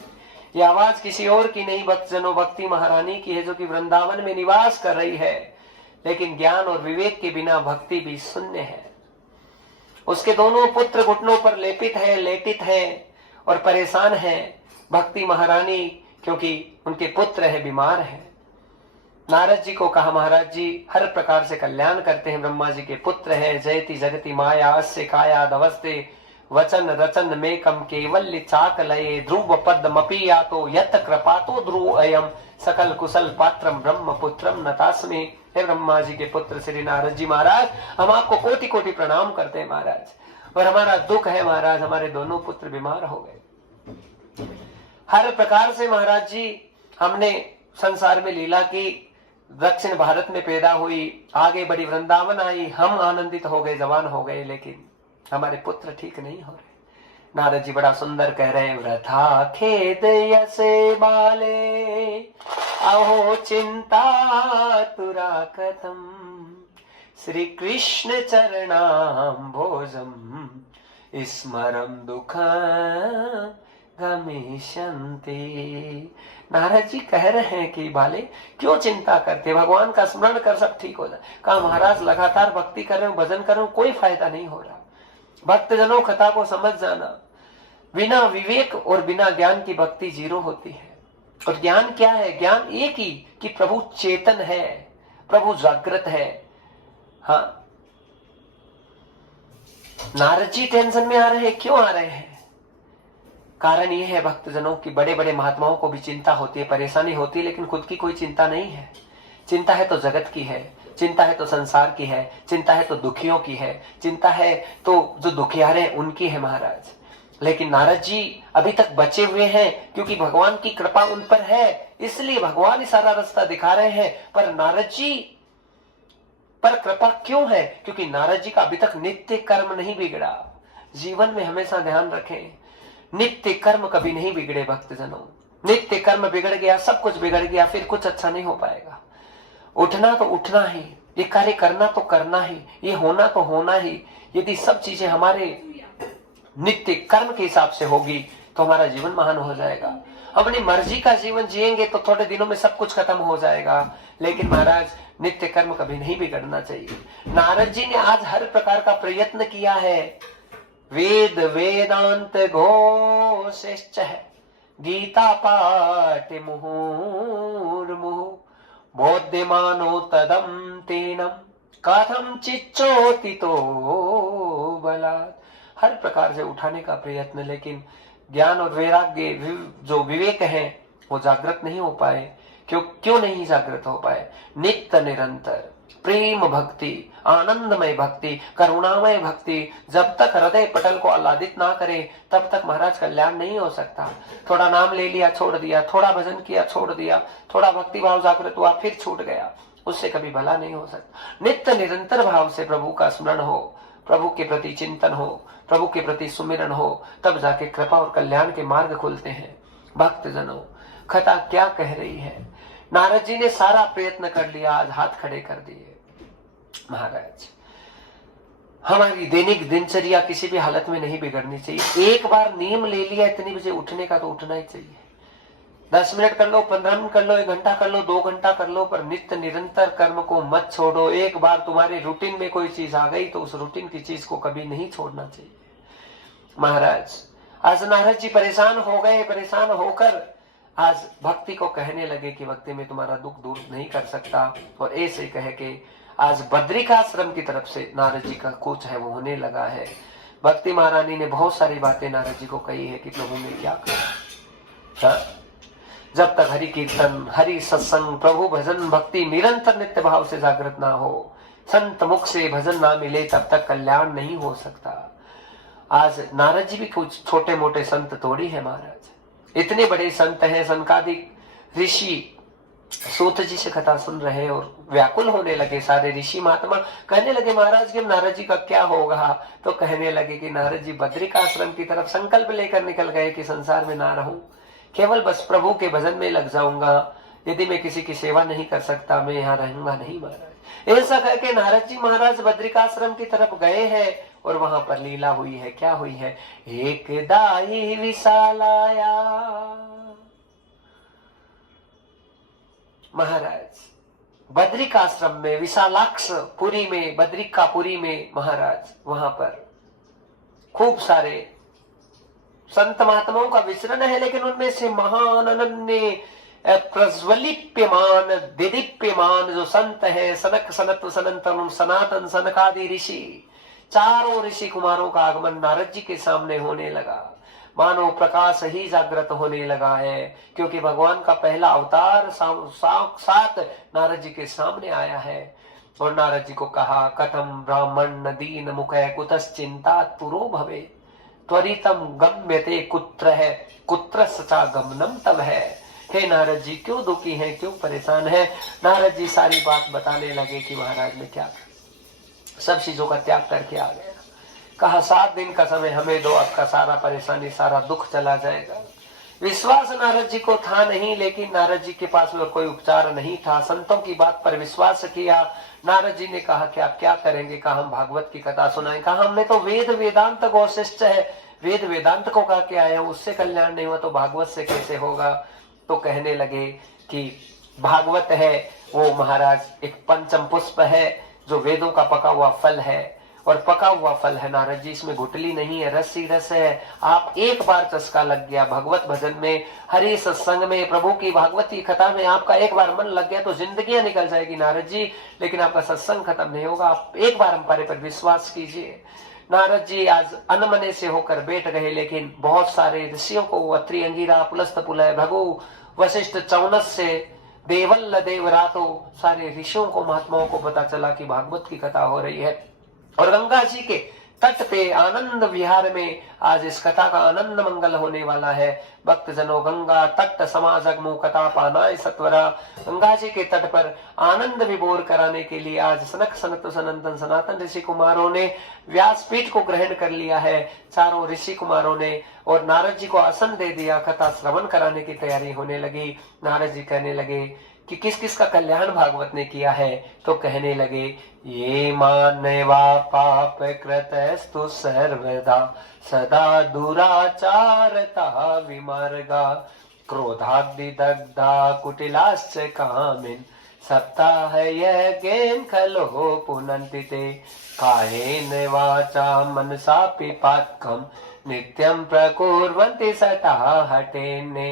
ये आवाज किसी और की नहीं, भक्तजनों भक्ति महारानी की है, जो कि वृंदावन में निवास कर रही है। लेकिन ज्ञान और विवेक के बिना भक्ति भी शून्य है। उसके दोनों पुत्र घुटनों पर लेटित है और परेशान है भक्ति महारानी, क्योंकि उनके पुत्र है बीमार है। नारद जी को कहा महाराज जी हर प्रकार से कल्याण करते हैं, ब्रह्मा जी के पुत्र है। जयति जगति माया अस्य काया दवस्ते वचन रचन मेकम केवल्य चाकलये ध्रुव पद्मपि यातो यत कृपातो ध्रुव अयम सकल कुशल पात्रम ब्रह्म पुत्रम नतास्मि। हे ब्रह्मा जी के पुत्र श्री नारद जी महाराज, हम आपको कोटि कोटि प्रणाम करते हैं महाराज। और हमारा दुख है महाराज, हमारे दोनों पुत्र बीमार हो गए। हर प्रकार से महाराज जी हमने संसार में लीला की, दक्षिण भारत में पैदा हुई, आगे बड़ी वृंदावन आई, हम आनंदित हो गए, जवान हो गए, लेकिन हमारे पुत्र ठीक नहीं हो रहे। नारद जी बड़ा सुंदर कह रहे हैं, वृथा खेद यसे बाले अहो चिंता तुरा कथम श्री कृष्ण चरणाम्भोजम स्मरम दुख गमिष्यन्ति। नारद जी कह रहे हैं कि बाले क्यों चिंता करते, भगवान का स्मरण कर सब ठीक हो जाए। कहा महाराज लगातार भक्ति कर रहे हो, भजन कर रहे हो, कोई फायदा नहीं हो रहा। भक्तजनों कथा को समझ जाना, बिना विवेक और बिना ज्ञान की भक्ति जीरो होती है। और ज्ञान क्या है? ज्ञान एक ही कि प्रभु चेतन है, प्रभु जागृत है। हाँ, नारद जी टेंशन में आ रहे हैं, क्यों आ रहे हैं? कारण यह है भक्तजनों की बड़े बड़े महात्माओं को भी चिंता होती है, परेशानी होती है, लेकिन खुद की कोई चिंता नहीं है। चिंता है तो जगत की है, चिंता है तो संसार की है, चिंता है तो दुखियों की है, चिंता है तो जो दुखियारे हैं उनकी है महाराज। लेकिन नारद जी अभी तक बचे हुए हैं क्योंकि भगवान की कृपा उन पर है, इसलिए भगवान ही सारा रास्ता दिखा रहे हैं। पर नारद जी पर कृपा क्यों है? क्योंकि नारद जी का अभी तक नित्य कर्म नहीं बिगड़ा। जीवन में हमेशा ध्यान रखें, नित्य कर्म कभी नहीं बिगड़े भक्तजनों। नित्य कर्म बिगड़ गया, सब कुछ बिगड़ गया, फिर कुछ अच्छा नहीं हो पाएगा। उठना तो उठना ही, ये कार्य करना तो करना ही, ये होना तो होना ही। यदि सब चीजें हमारे नित्य कर्म के हिसाब से होगी तो हमारा जीवन महान हो जाएगा। अपनी मर्जी का जीवन जिएंगे तो थोड़े दिनों में सब कुछ खत्म हो जाएगा। लेकिन महाराज नित्य कर्म कभी नहीं बिगड़ना चाहिए। नारद जी ने आज हर प्रकार का प्रयत्न किया है। वेद वेदांत घोषिश्च गीता पाठ मुहुर्मुहु बोध्यमानो तदम तेनम कथम चिच्चोति तो बलात्। हर प्रकार से उठाने का प्रयत्न, लेकिन ज्ञान और वैराग्य जो विवेक है वो जागृत नहीं हो पाए। क्यों नहीं जागृत हो पाए? नित्य निरंतर प्रेम भक्ति, आनंदमय भक्ति, करुणामय भक्ति जब तक हृदय पटल को आह्लादित ना करे तब तक महाराज कल्याण नहीं हो सकता। थोड़ा नाम ले लिया छोड़ दिया, थोड़ा भजन किया छोड़ दिया, थोड़ा भक्ति भाव जागृत हुआ फिर छूट गया, उससे कभी भला नहीं हो सकता। नित्य निरंतर भाव से प्रभु का स्मरण हो, प्रभु के प्रति चिंतन हो, प्रभु के प्रति सुमिरन हो, तब जाके कृपा और कल्याण के मार्ग खुलते हैं। भक्तजनों कथा क्या कह रही है? नारद जी ने सारा प्रयत्न कर लिया, आज हाथ खड़े कर दिए। महाराज हमारी दैनिक दिनचर्या किसी भी हालत में नहीं बिगड़नी चाहिए। एक बार नियम ले लिया इतनी बजे उठने का तो उठना ही चाहिए। 10 मिनट कर लो, 15 मिनट कर लो, 1 घंटा कर लो, 2 घंटा कर लो, पर नित्य निरंतर कर्म को मत छोड़ो। एक बार तुम्हारे रूटीन में कोई चीज आ गई तो उस रूटीन की चीज को कभी नहीं छोड़ना चाहिए। महाराज आज नारद जी परेशान हो गए, परेशान होकर आज भक्ति को कहने लगे कि भक्ति में तुम्हारा दुख दूर नहीं कर सकता। और ऐसे कह के आज बद्रिकाश्रम की तरफ से नारद जी का कूच है वो होने लगा है। भक्ति महारानी ने बहुत सारी बातें नारद जी को कही है कि प्रभु ने क्या कहा। जब तक हरि कीर्तन, हरि सत्संग, प्रभु भजन, भक्ति निरंतर नित्य भाव से जागृत ना हो, संत मुख से भजन ना मिले, तब तक कल्याण नहीं हो सकता। आज नारद जी भी कुछ छोटे मोटे संत थोड़ी है महाराज, इतने बड़े संत हैं। सनकादिक ऋषि सूत जी से कथा सुन रहे और व्याकुल होने लगे। सारे ऋषि महात्मा कहने लगे महाराज कि नारद जी का क्या होगा? तो कहने लगे कि नारद जी बद्रिकाश्रम की तरफ संकल्प लेकर निकल गए कि संसार में ना रहूं, केवल बस प्रभु के भजन में लग जाऊंगा। यदि मैं किसी की सेवा नहीं कर सकता मैं यहाँ रहूंगा नहीं महाराज। ऐसा करके नारद जी महाराज बद्रिकाश्रम की तरफ गए हैं और वहां पर लीला हुई है। क्या हुई है? एक दाई विशालाया महाराज बद्रिकाश्रम में, विशालाक्ष पुरी में, बद्रिकापुरी में महाराज वहां पर खूब सारे संत महात्माओं का विचरण है। लेकिन उनमें से महान अनन्य प्रज्वलिप्यमान दिदीप्यमान जो संत है, सनक सनत सनंतन सनातन सनकादि ऋषि, चारों ऋषि कुमारों का आगमन नारद जी के सामने होने लगा। मानो प्रकाश ही जागृत होने लगा है, क्योंकि भगवान का पहला अवतार साक्षात नारद जी के सामने आया है। और नारद जी को कहा, कथम ब्राह्मण दीन मुखे कुतश्चिंता पुरो भवे त्वरितम गम्यते कुत्र है कुत्र सचा गमनम तब है। हे नारद जी क्यों दुखी हैं, क्यों परेशान हैं? नारद जी सारी बात बताने लगे कि महाराज ने क्या सब चीजों का त्याग करके आ गया। कहा 7 दिन का समय हमें दो, आपका सारा परेशानी सारा दुख चला जाएगा। विश्वास नारद जी को था नहीं, लेकिन नारद जी के पास में कोई उपचार नहीं था। संतों की बात पर विश्वास किया। नारद जी ने कहा कि आप क्या करेंगे? कहा हम भागवत की कथा सुनाएं। कहा हमने तो वेद वेदांत वशिष्ठ है, वेद वेदांत को कह के आया हूं, उससे कल्याण नहीं हुआ तो भागवत से कैसे होगा। तो कहने लगे कि भागवत है वो महाराज एक पंचम पुष्प है, जो वेदों का पका हुआ फल है, और पका हुआ फल है नारद जी, इसमें गुठली नहीं है, रस ही रस है। आप एक बार चस्का लग गया भगवत भजन में, हरि सत्संग में, प्रभु की भागवती कथा में आपका एक बार मन लग गया तो जिंदगियां निकल जाएगी नारद जी, लेकिन आपका सत्संग खत्म नहीं होगा। आप एक बार हमारे पर विश्वास कीजिए। नारद जी आज अनमने से होकर बैठ गए, लेकिन बहुत सारे ऋषियों को, अत्रि, अंगिरा, पुलस्त, पुलय, भगु, वशिष्ठ, चौनस से देवल, देवरातो, सारे ऋषियों को, महात्माओं को पता चला कि भागवत की कथा हो रही है। और गंगा जी के तट पे आनंद विहार में आज इस कथा का आनंद मंगल होने वाला है। भक्त जनों गंगा तट समाजगमु कथा पानाय सत्वरा, गंगा जी के तट पर आनंद विभोर कराने के लिए आज सनक सनत सनंदन सनातन ऋषि कुमारों ने व्यासपीठ को ग्रहण कर लिया है। चारों ऋषि कुमारों ने, और नारद जी को आसन दे दिया, कथा श्रवण कराने की तैयारी होने लगी। नारद जी कहने लगे कि किस किस का कल्याण भागवत ने किया है। तो कहने लगे, ये मानवा पाप कृतस्तु सर्वदा सदा दुराचारता विमार्गा, क्रोधाग्नि दग्धा कुटिलाश्च कामिन, सप्ताह यज्ञेन खलो पुनन्ति ते, कायेन वाचा मनसापि पातकम्, नित्यं प्रकुर्वन्ति सटा हटेने,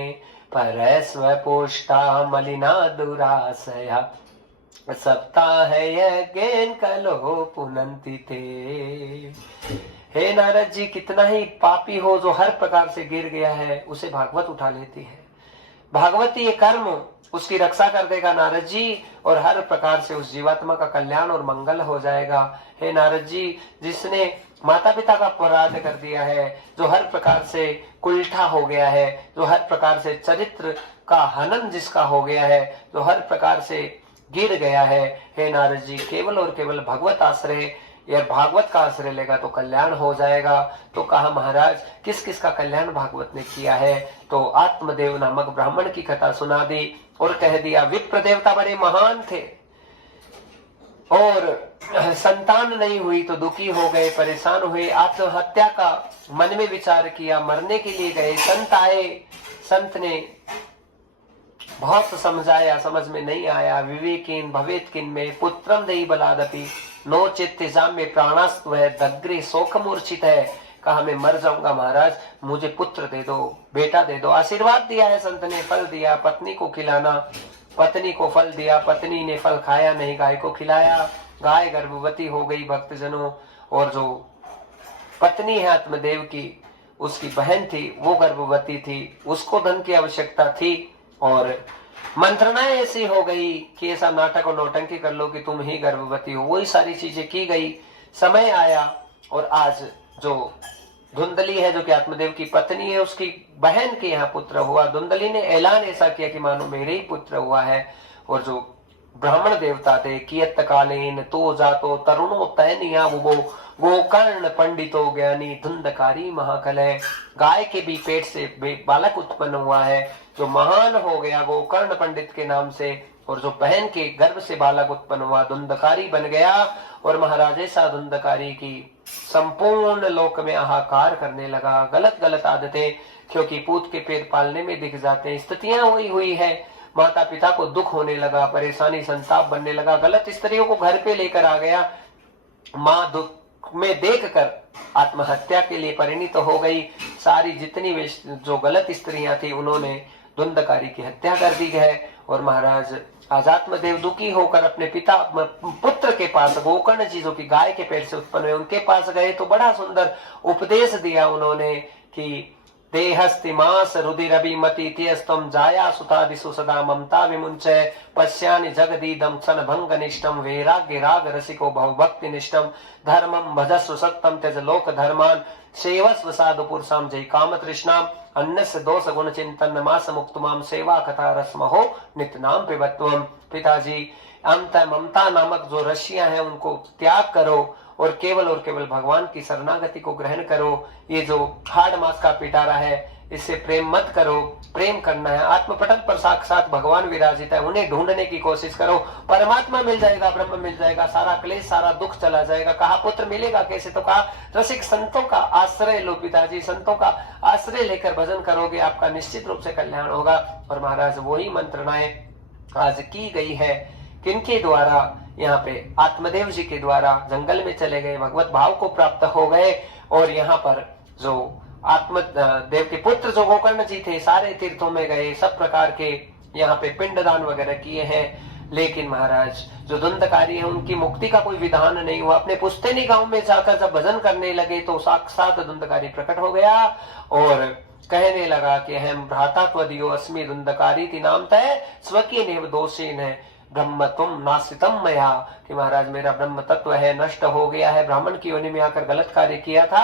परस्वपुष्टा मलिना दुराशया, सप्ताह यज्ञेन कलो पुनन्ति ते। हे नारद जी, कितना ही पापी हो जो हर प्रकार से गिर गया है, उसे भागवत उठा लेती है। भागवती ये कर्म उसकी रक्षा कर देगा नारद जी, और हर प्रकार से उस जीवात्मा का कल्याण और मंगल हो जाएगा। हे नारद जी, जिसने माता पिता का अपराध कर दिया है, जो हर प्रकार से कुल्ठा हो गया है, जो हर प्रकार से चरित्र का हनन जिसका हो गया है, जो हर प्रकार से गिर गया है, हे नारद जी, केवल और केवल भगवत आश्रय या भागवत का आश्रय लेगा तो कल्याण हो जाएगा। तो कहा महाराज किस किस का कल्याण भागवत ने किया है। तो आत्मदेव नामक ब्राह्मण की कथा सुना दी और कह दिया विप्र देवता बड़े महान थे और संतान नहीं हुई तो दुखी हो गए, परेशान हुए, आत्महत्या का मन में विचार किया, मरने के लिए गए। संत आए, संत ने बहुत समझाया, समझ में नहीं आया। विवेकीन भवेत किन में पुत्रम देहि बलादपि, नो चित्त जाम्य प्राणास्त्व है, दग्रे शोक मूर्छित है। कहा मैं मर जाऊंगा महाराज, मुझे पुत्र दे दो, बेटा दे दो। आशीर्वाद दिया है संत ने, फल दिया, पत्नी को खिलाना, पत्नी को फल दिया, पत्नी ने फल खाया नहीं, गाय को खिलाया, गाय गर्भवती हो गई भक्तजनों। और जो पत्नी है आत्मदेव की, उसकी बहन थी, वो गर्भवती थी, उसको धन की आवश्यकता थी और मंत्रणाएं ऐसी हो गई कि ऐसा नाटक और नौटंकी कर लो कि तुम ही गर्भवती हो। वही सारी चीजें की गई। समय आया और आज जो धुंधली है, जो कि आत्मदेव की पत्नी है, उसकी बहन के यहाँ पुत्र हुआ। धुंधली ने ऐलान ऐसा किया कि मानो मेरे ही पुत्र हुआ है। और जो ब्राह्मण देवता थे, कियत कालीन तो जातो तरुणो तैनिया वो गोकर्ण पंडितो ज्ञानी धुंधकारी महाकलय। गाय के भी पेट से बालक उत्पन्न हुआ है जो महान हो गया गोकर्ण पंडित के नाम से, और जो बहन के गर्भ से बालक उत्पन्न हुआ धुंधकारी बन गया। और महाराज ऐसा धुंधकारी की संपूर्ण लोक में हाहाकार करने लगा। गलत गलत आदतें, क्योंकि पूत के पैर पालने में दिख जाते हैं, स्थितियां हुई है। माता पिता को दुख होने लगा, परेशानी संताप बनने लगा, गलत स्त्रियों को घर पे लेकर आ गया। माँ दुख में देखकर आत्महत्या के लिए परिणित तो हो गई। सारी जितनी जो गलत स्त्रियां थी उन्होंने धुंधकारी की हत्या कर दी है। और महाराज आजात्मदेव दुखी होकर अपने पिता पुत्र के पास, गोकर्ण जी जो की गाय के पेट से उत्पन्न हुए, उनके पास गए तो बड़ा सुंदर उपदेश दिया उन्होंने कि देहस्ति मास रुधिरभिमति त्यस्तम जाया सुतादिषु सदा ममता विमुंचय पश्यानि जगदीदं क्षण भंग निष्ठम वैराग्य राग रसिको बहुभक्ति निष्ठम धर्मम भजस्व सत्यम त्यज लोक धर्मान सेवस्व साधु पुरुषाम जय काम तृष्णाम अन्यस्य दोष गुण चिंतन मास मुक्तमाम सेवा कथा रस्महो नित्य नाम पिबत्वम। पिताजी अंत ममता नामक जो रस्सियां हैं उनको त्याग करो और केवल भगवान की शरणागति को ग्रहण करो। ये जो हाड़ मास का पिटारा है इससे प्रेम मत करो। प्रेम करना है, आत्मपटल पर साक्षात भगवान विराजित है, उन्हें ढूंढने की कोशिश करो। परमात्मा मिल जाएगा, ब्रह्म मिल जाएगा, सारा क्लेश सारा दुख चला जाएगा। कहा पुत्र मिलेगा कैसे, तो कहा रसिक संतों का आश्रय लो पिताजी, संतों का आश्रय लेकर भजन करोगे, आपका निश्चित रूप से कल्याण होगा। और महाराज वही मंत्रणाएं आज की गई है किनके द्वारा, यहाँ पे आत्मदेव जी के द्वारा जंगल में चले गए, भगवत भाव को प्राप्त हो गए। और यहाँ पर जो आत्मदेव के पुत्र जो गोकर्ण जी थे, सारे तीर्थों में गए, सब प्रकार के यहाँ पे पिंडदान वगैरह किए हैं। लेकिन महाराज जो धुंधकारी है उनकी मुक्ति का कोई विधान नहीं हुआ। अपने पुश्तैनी गांव में जाकर जब भजन करने लगे तो साक्षात धुंधकारी प्रकट हो गया और कहने लगा कि हम भ्राता त्वदीयो अस्मि धुंधकारी थी नाम तय स्वकीय नेव दोषीन है ब्रह्मत्वम नासितम मया, कि महाराज मेरा ब्रह्म तत्व है नष्ट हो गया है, ब्राह्मण की योनि में आकर गलत कार्य किया था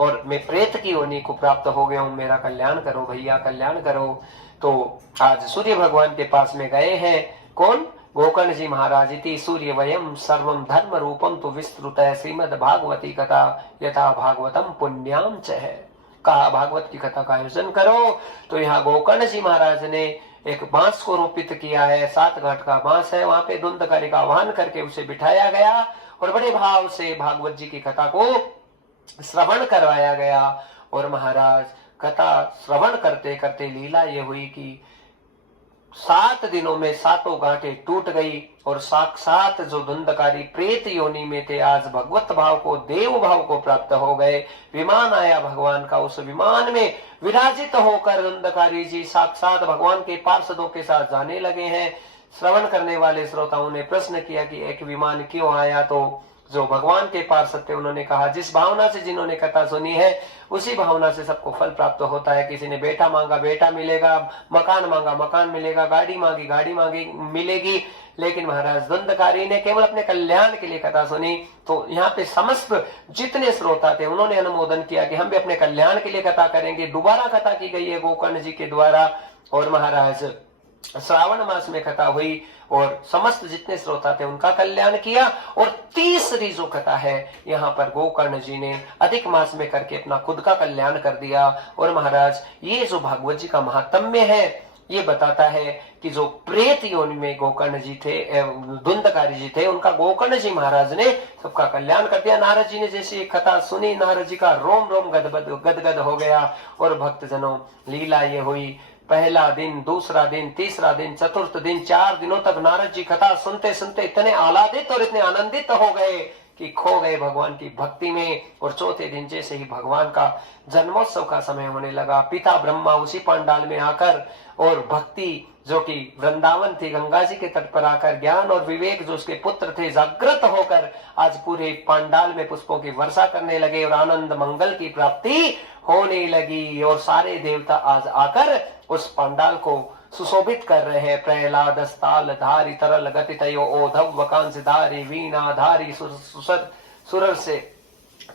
और मैं प्रेत की योनि को प्राप्त हो गया हूं, मेरा कल्याण करो भैया, कल्याण करो। तो आज सूर्य भगवान के पास में गए हैं, कौन, गोकर्ण जी महाराज। इति सूर्य वयम सर्वम धर्म रूपम तो विस्तृत श्रीमद भागवती कथा यथा भागवतम पुण्याम च है। कहा भागवत की कथा का आयोजन करो। तो यहाँ गोकर्ण जी महाराज ने एक बांस को रोपित किया है, 7 घाट का बांस है, वहां पे धुंधकारी का आह्वान करके उसे बिठाया गया और बड़े भाव से भागवत जी की कथा को श्रवण करवाया गया। और महाराज कथा श्रवण करते करते लीला ये हुई कि 7 दिनों में 7 गांठें टूट गई और साक्षात जो धुंधकारी प्रेत योनि में थे आज भगवत भाव को, देव भाव को प्राप्त हो गए। विमान आया भगवान का, उस विमान में विराजित होकर धुंधकारी जी साक्षात भगवान के पार्षदों के साथ जाने लगे हैं। श्रवण करने वाले श्रोताओं ने प्रश्न किया कि एक विमान क्यों आया, तो जो भगवान के पार्षद थे उन्होंने कहा जिस भावना से जिन्होंने कथा सुनी है उसी भावना से सबको फल प्राप्त होता है। किसी ने बेटा मांगा बेटा मिलेगा, मकान मांगा मकान मिलेगा, गाड़ी मांगी गाड़ी मांगी मिलेगी। लेकिन महाराज धुंधकारी ने केवल अपने कल्याण के लिए कथा सुनी। तो यहाँ पे समस्त जितने श्रोता थे उन्होंने अनुमोदन किया कि हम भी अपने कल्याण के लिए कथा करेंगे। दोबारा कथा की गई है गोकर्ण जी के द्वारा और महाराज श्रावण मास में कथा हुई और समस्त जितने श्रोता थे उनका कल्याण किया। और तीसरी जो कथा है यहाँ पर गोकर्ण जी ने अधिक मास में करके अपना खुद का कल्याण कर दिया। और महाराज ये जो भागवत जी का महात्म्य है ये बताता है कि जो प्रेत योनि में गोकर्ण जी थे, धुंधकारी जी थे, उनका गोकर्ण जी महाराज ने सबका कल्याण कर दिया। नारद जी ने जैसी कथा सुनी, नारद जी का रोम रोम गदगद हो गया। और भक्तजनों लीला ये हुई, पहला दिन, दूसरा दिन, तीसरा दिन, चतुर्थ दिन, 4 दिनों तक नारद जी कथा सुनते सुनते इतने आह्लादित और इतने आनंदित हो गए कि खो गए भगवान की भक्ति में। और चौथे दिन जैसे ही भगवान का जन्मोत्सव का समय होने लगा, पिता ब्रह्मा उसी पंडाल में आकर और भक्ति जो कि वृंदावन थी गंगा जी के तट पर आकर, ज्ञान और विवेक जो उसके पुत्र थे जागृत होकर आज पूरे पंडाल में पुष्पों की वर्षा करने लगे और आनंद मंगल की प्राप्ति होने लगी। और सारे देवता आज आकर उस पंडाल को सुशोभित कर रहे हैं। प्रहलाद स्थाल धारी तरल गति तयो ओधव वकांश धारी वीणा धारी सुरर से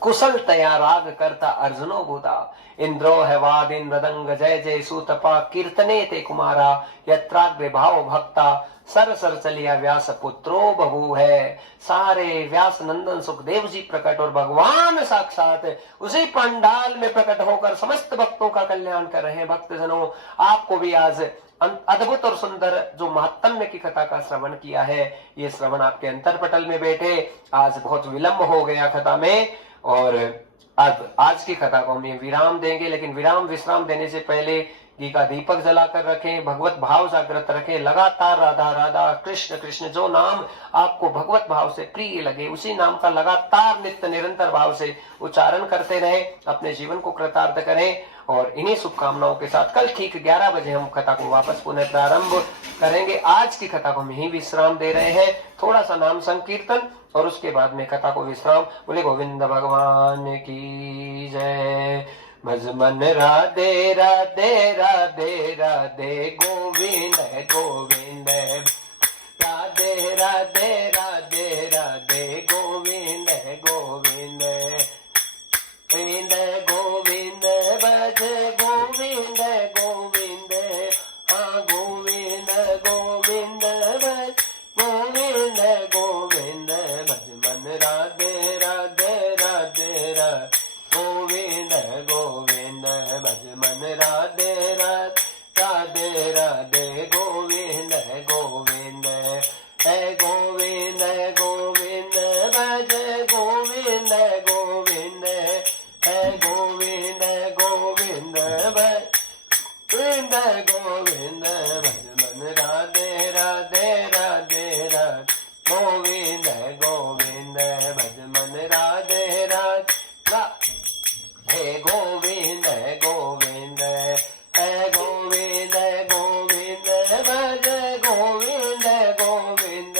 कुशल तया राग करता अर्जुनो भूता इंद्रो है वादिन मृदंग जय जय सूतपा कीर्तने ते कुमारा यत्राग्रे भाव भक्ता सर सर चलिया व्यास पुत्रो बहू है। सारे व्यास नंदन सुखदेव जी प्रकट और भगवान साक्षात उसी पंडाल में प्रकट होकर समस्त भक्तों का कल्याण कर रहे हैं। भक्तजनों आपको भी आज अद्भुत और सुंदर जो महात्म्य की कथा का श्रवण किया है, ये श्रवण आपके अंतरपटल में बैठे। आज बहुत विलंब हो गया कथा में और अब आज की कथा को हम विराम देंगे, लेकिन विराम विश्राम देने से पहले घी का दीपक जलाकर रखें, भगवत भाव जागृत रखें। लगातार राधा राधा कृष्ण कृष्ण जो नाम आपको भगवत भाव से प्रिय लगे उसी नाम का लगातार नित्य निरंतर भाव से उच्चारण करते रहें, अपने जीवन को कृतार्थ करें। और इन्हीं शुभकामनाओं के साथ कल ठीक 11 बजे हम कथा को वापस पुनः प्रारंभ करेंगे। आज की कथा को हम यही विश्राम दे रहे हैं, थोड़ा सा नाम संकीर्तन और उसके बाद में कथा को विश्राम। बोले गोविंद भगवान की जय। भज मन राधे राधे राधे राधे गोविंद गोविंद राधे राधे राधे राधे गोविंद गोविंद गोविंद गोविंद भज गोविंद गोविंद हाँ गोविंद गोविंद भज गोविंद गोविंद भज मन राधे राधे राधे राधे गोविंद गोविंद भज मन राधे गोविंद है गोविंद गोविंद भज गोविंद गोविंद है गोविंद गोविंद भज गोविंद गोविंद भज मन राधे राधे राधे राधे गोविंद गोविंद भज मन राधे राधे हे गोविंद गोविंद है गोविंद गोविंद भज गोविंद गोविंद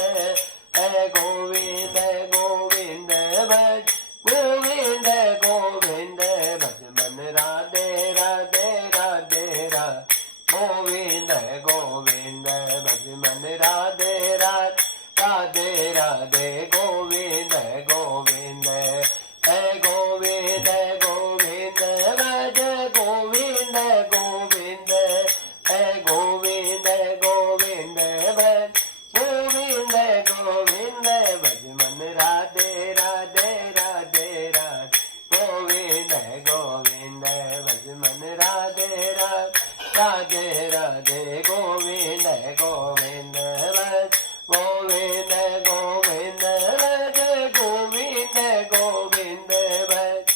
है गोविंद गोविंद भज गोविंद गोविंद भज मन राधे राधे राधे राधे गोविंद गोविंद भज मन राधे राधे राधे गोविंद गोविंद है गोविंद गोविंद भज गोविंद गोविंद है गोविंद गोविंद भज गोविंद गोविंद भज मन राधे राधे राधे राधे गोविंद गोविंद भज मन राधे राधे राधे गोविंद गोविंद भज गोविंद गोविंद भज गोविंद गोविंद भज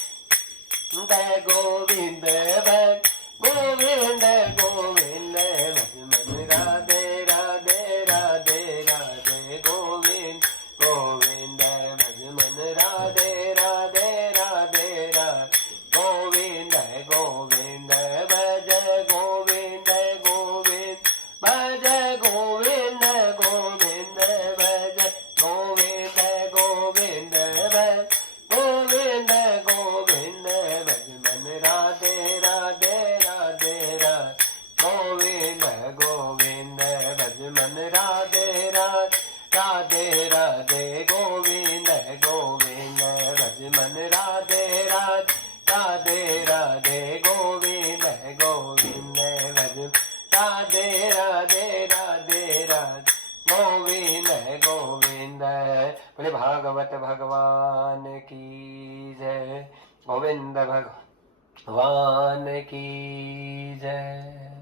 गोविंद भज गोविंद गोविंद भज मन राधे राधे राधे राधे गोविंद गोविंद भज मन राधे राधे राधे राधे गोविंद गोविंद भज गोविंद गोविंद भज गोविंद गोविंद भज गोविंद गोविंद भज गोविंद गोविंद भज मन राधे राधे राधे राधे गोविंद गोविंद भज मन राधे राधे राधे गोविंद गोविंद भज मन राधे राधे राधे गोविंद गोविंद भज राधे राधे राधे राधे गोविंद गोविंद। बोले भागवत भगवान की जय, गोविंद भगवान की जय।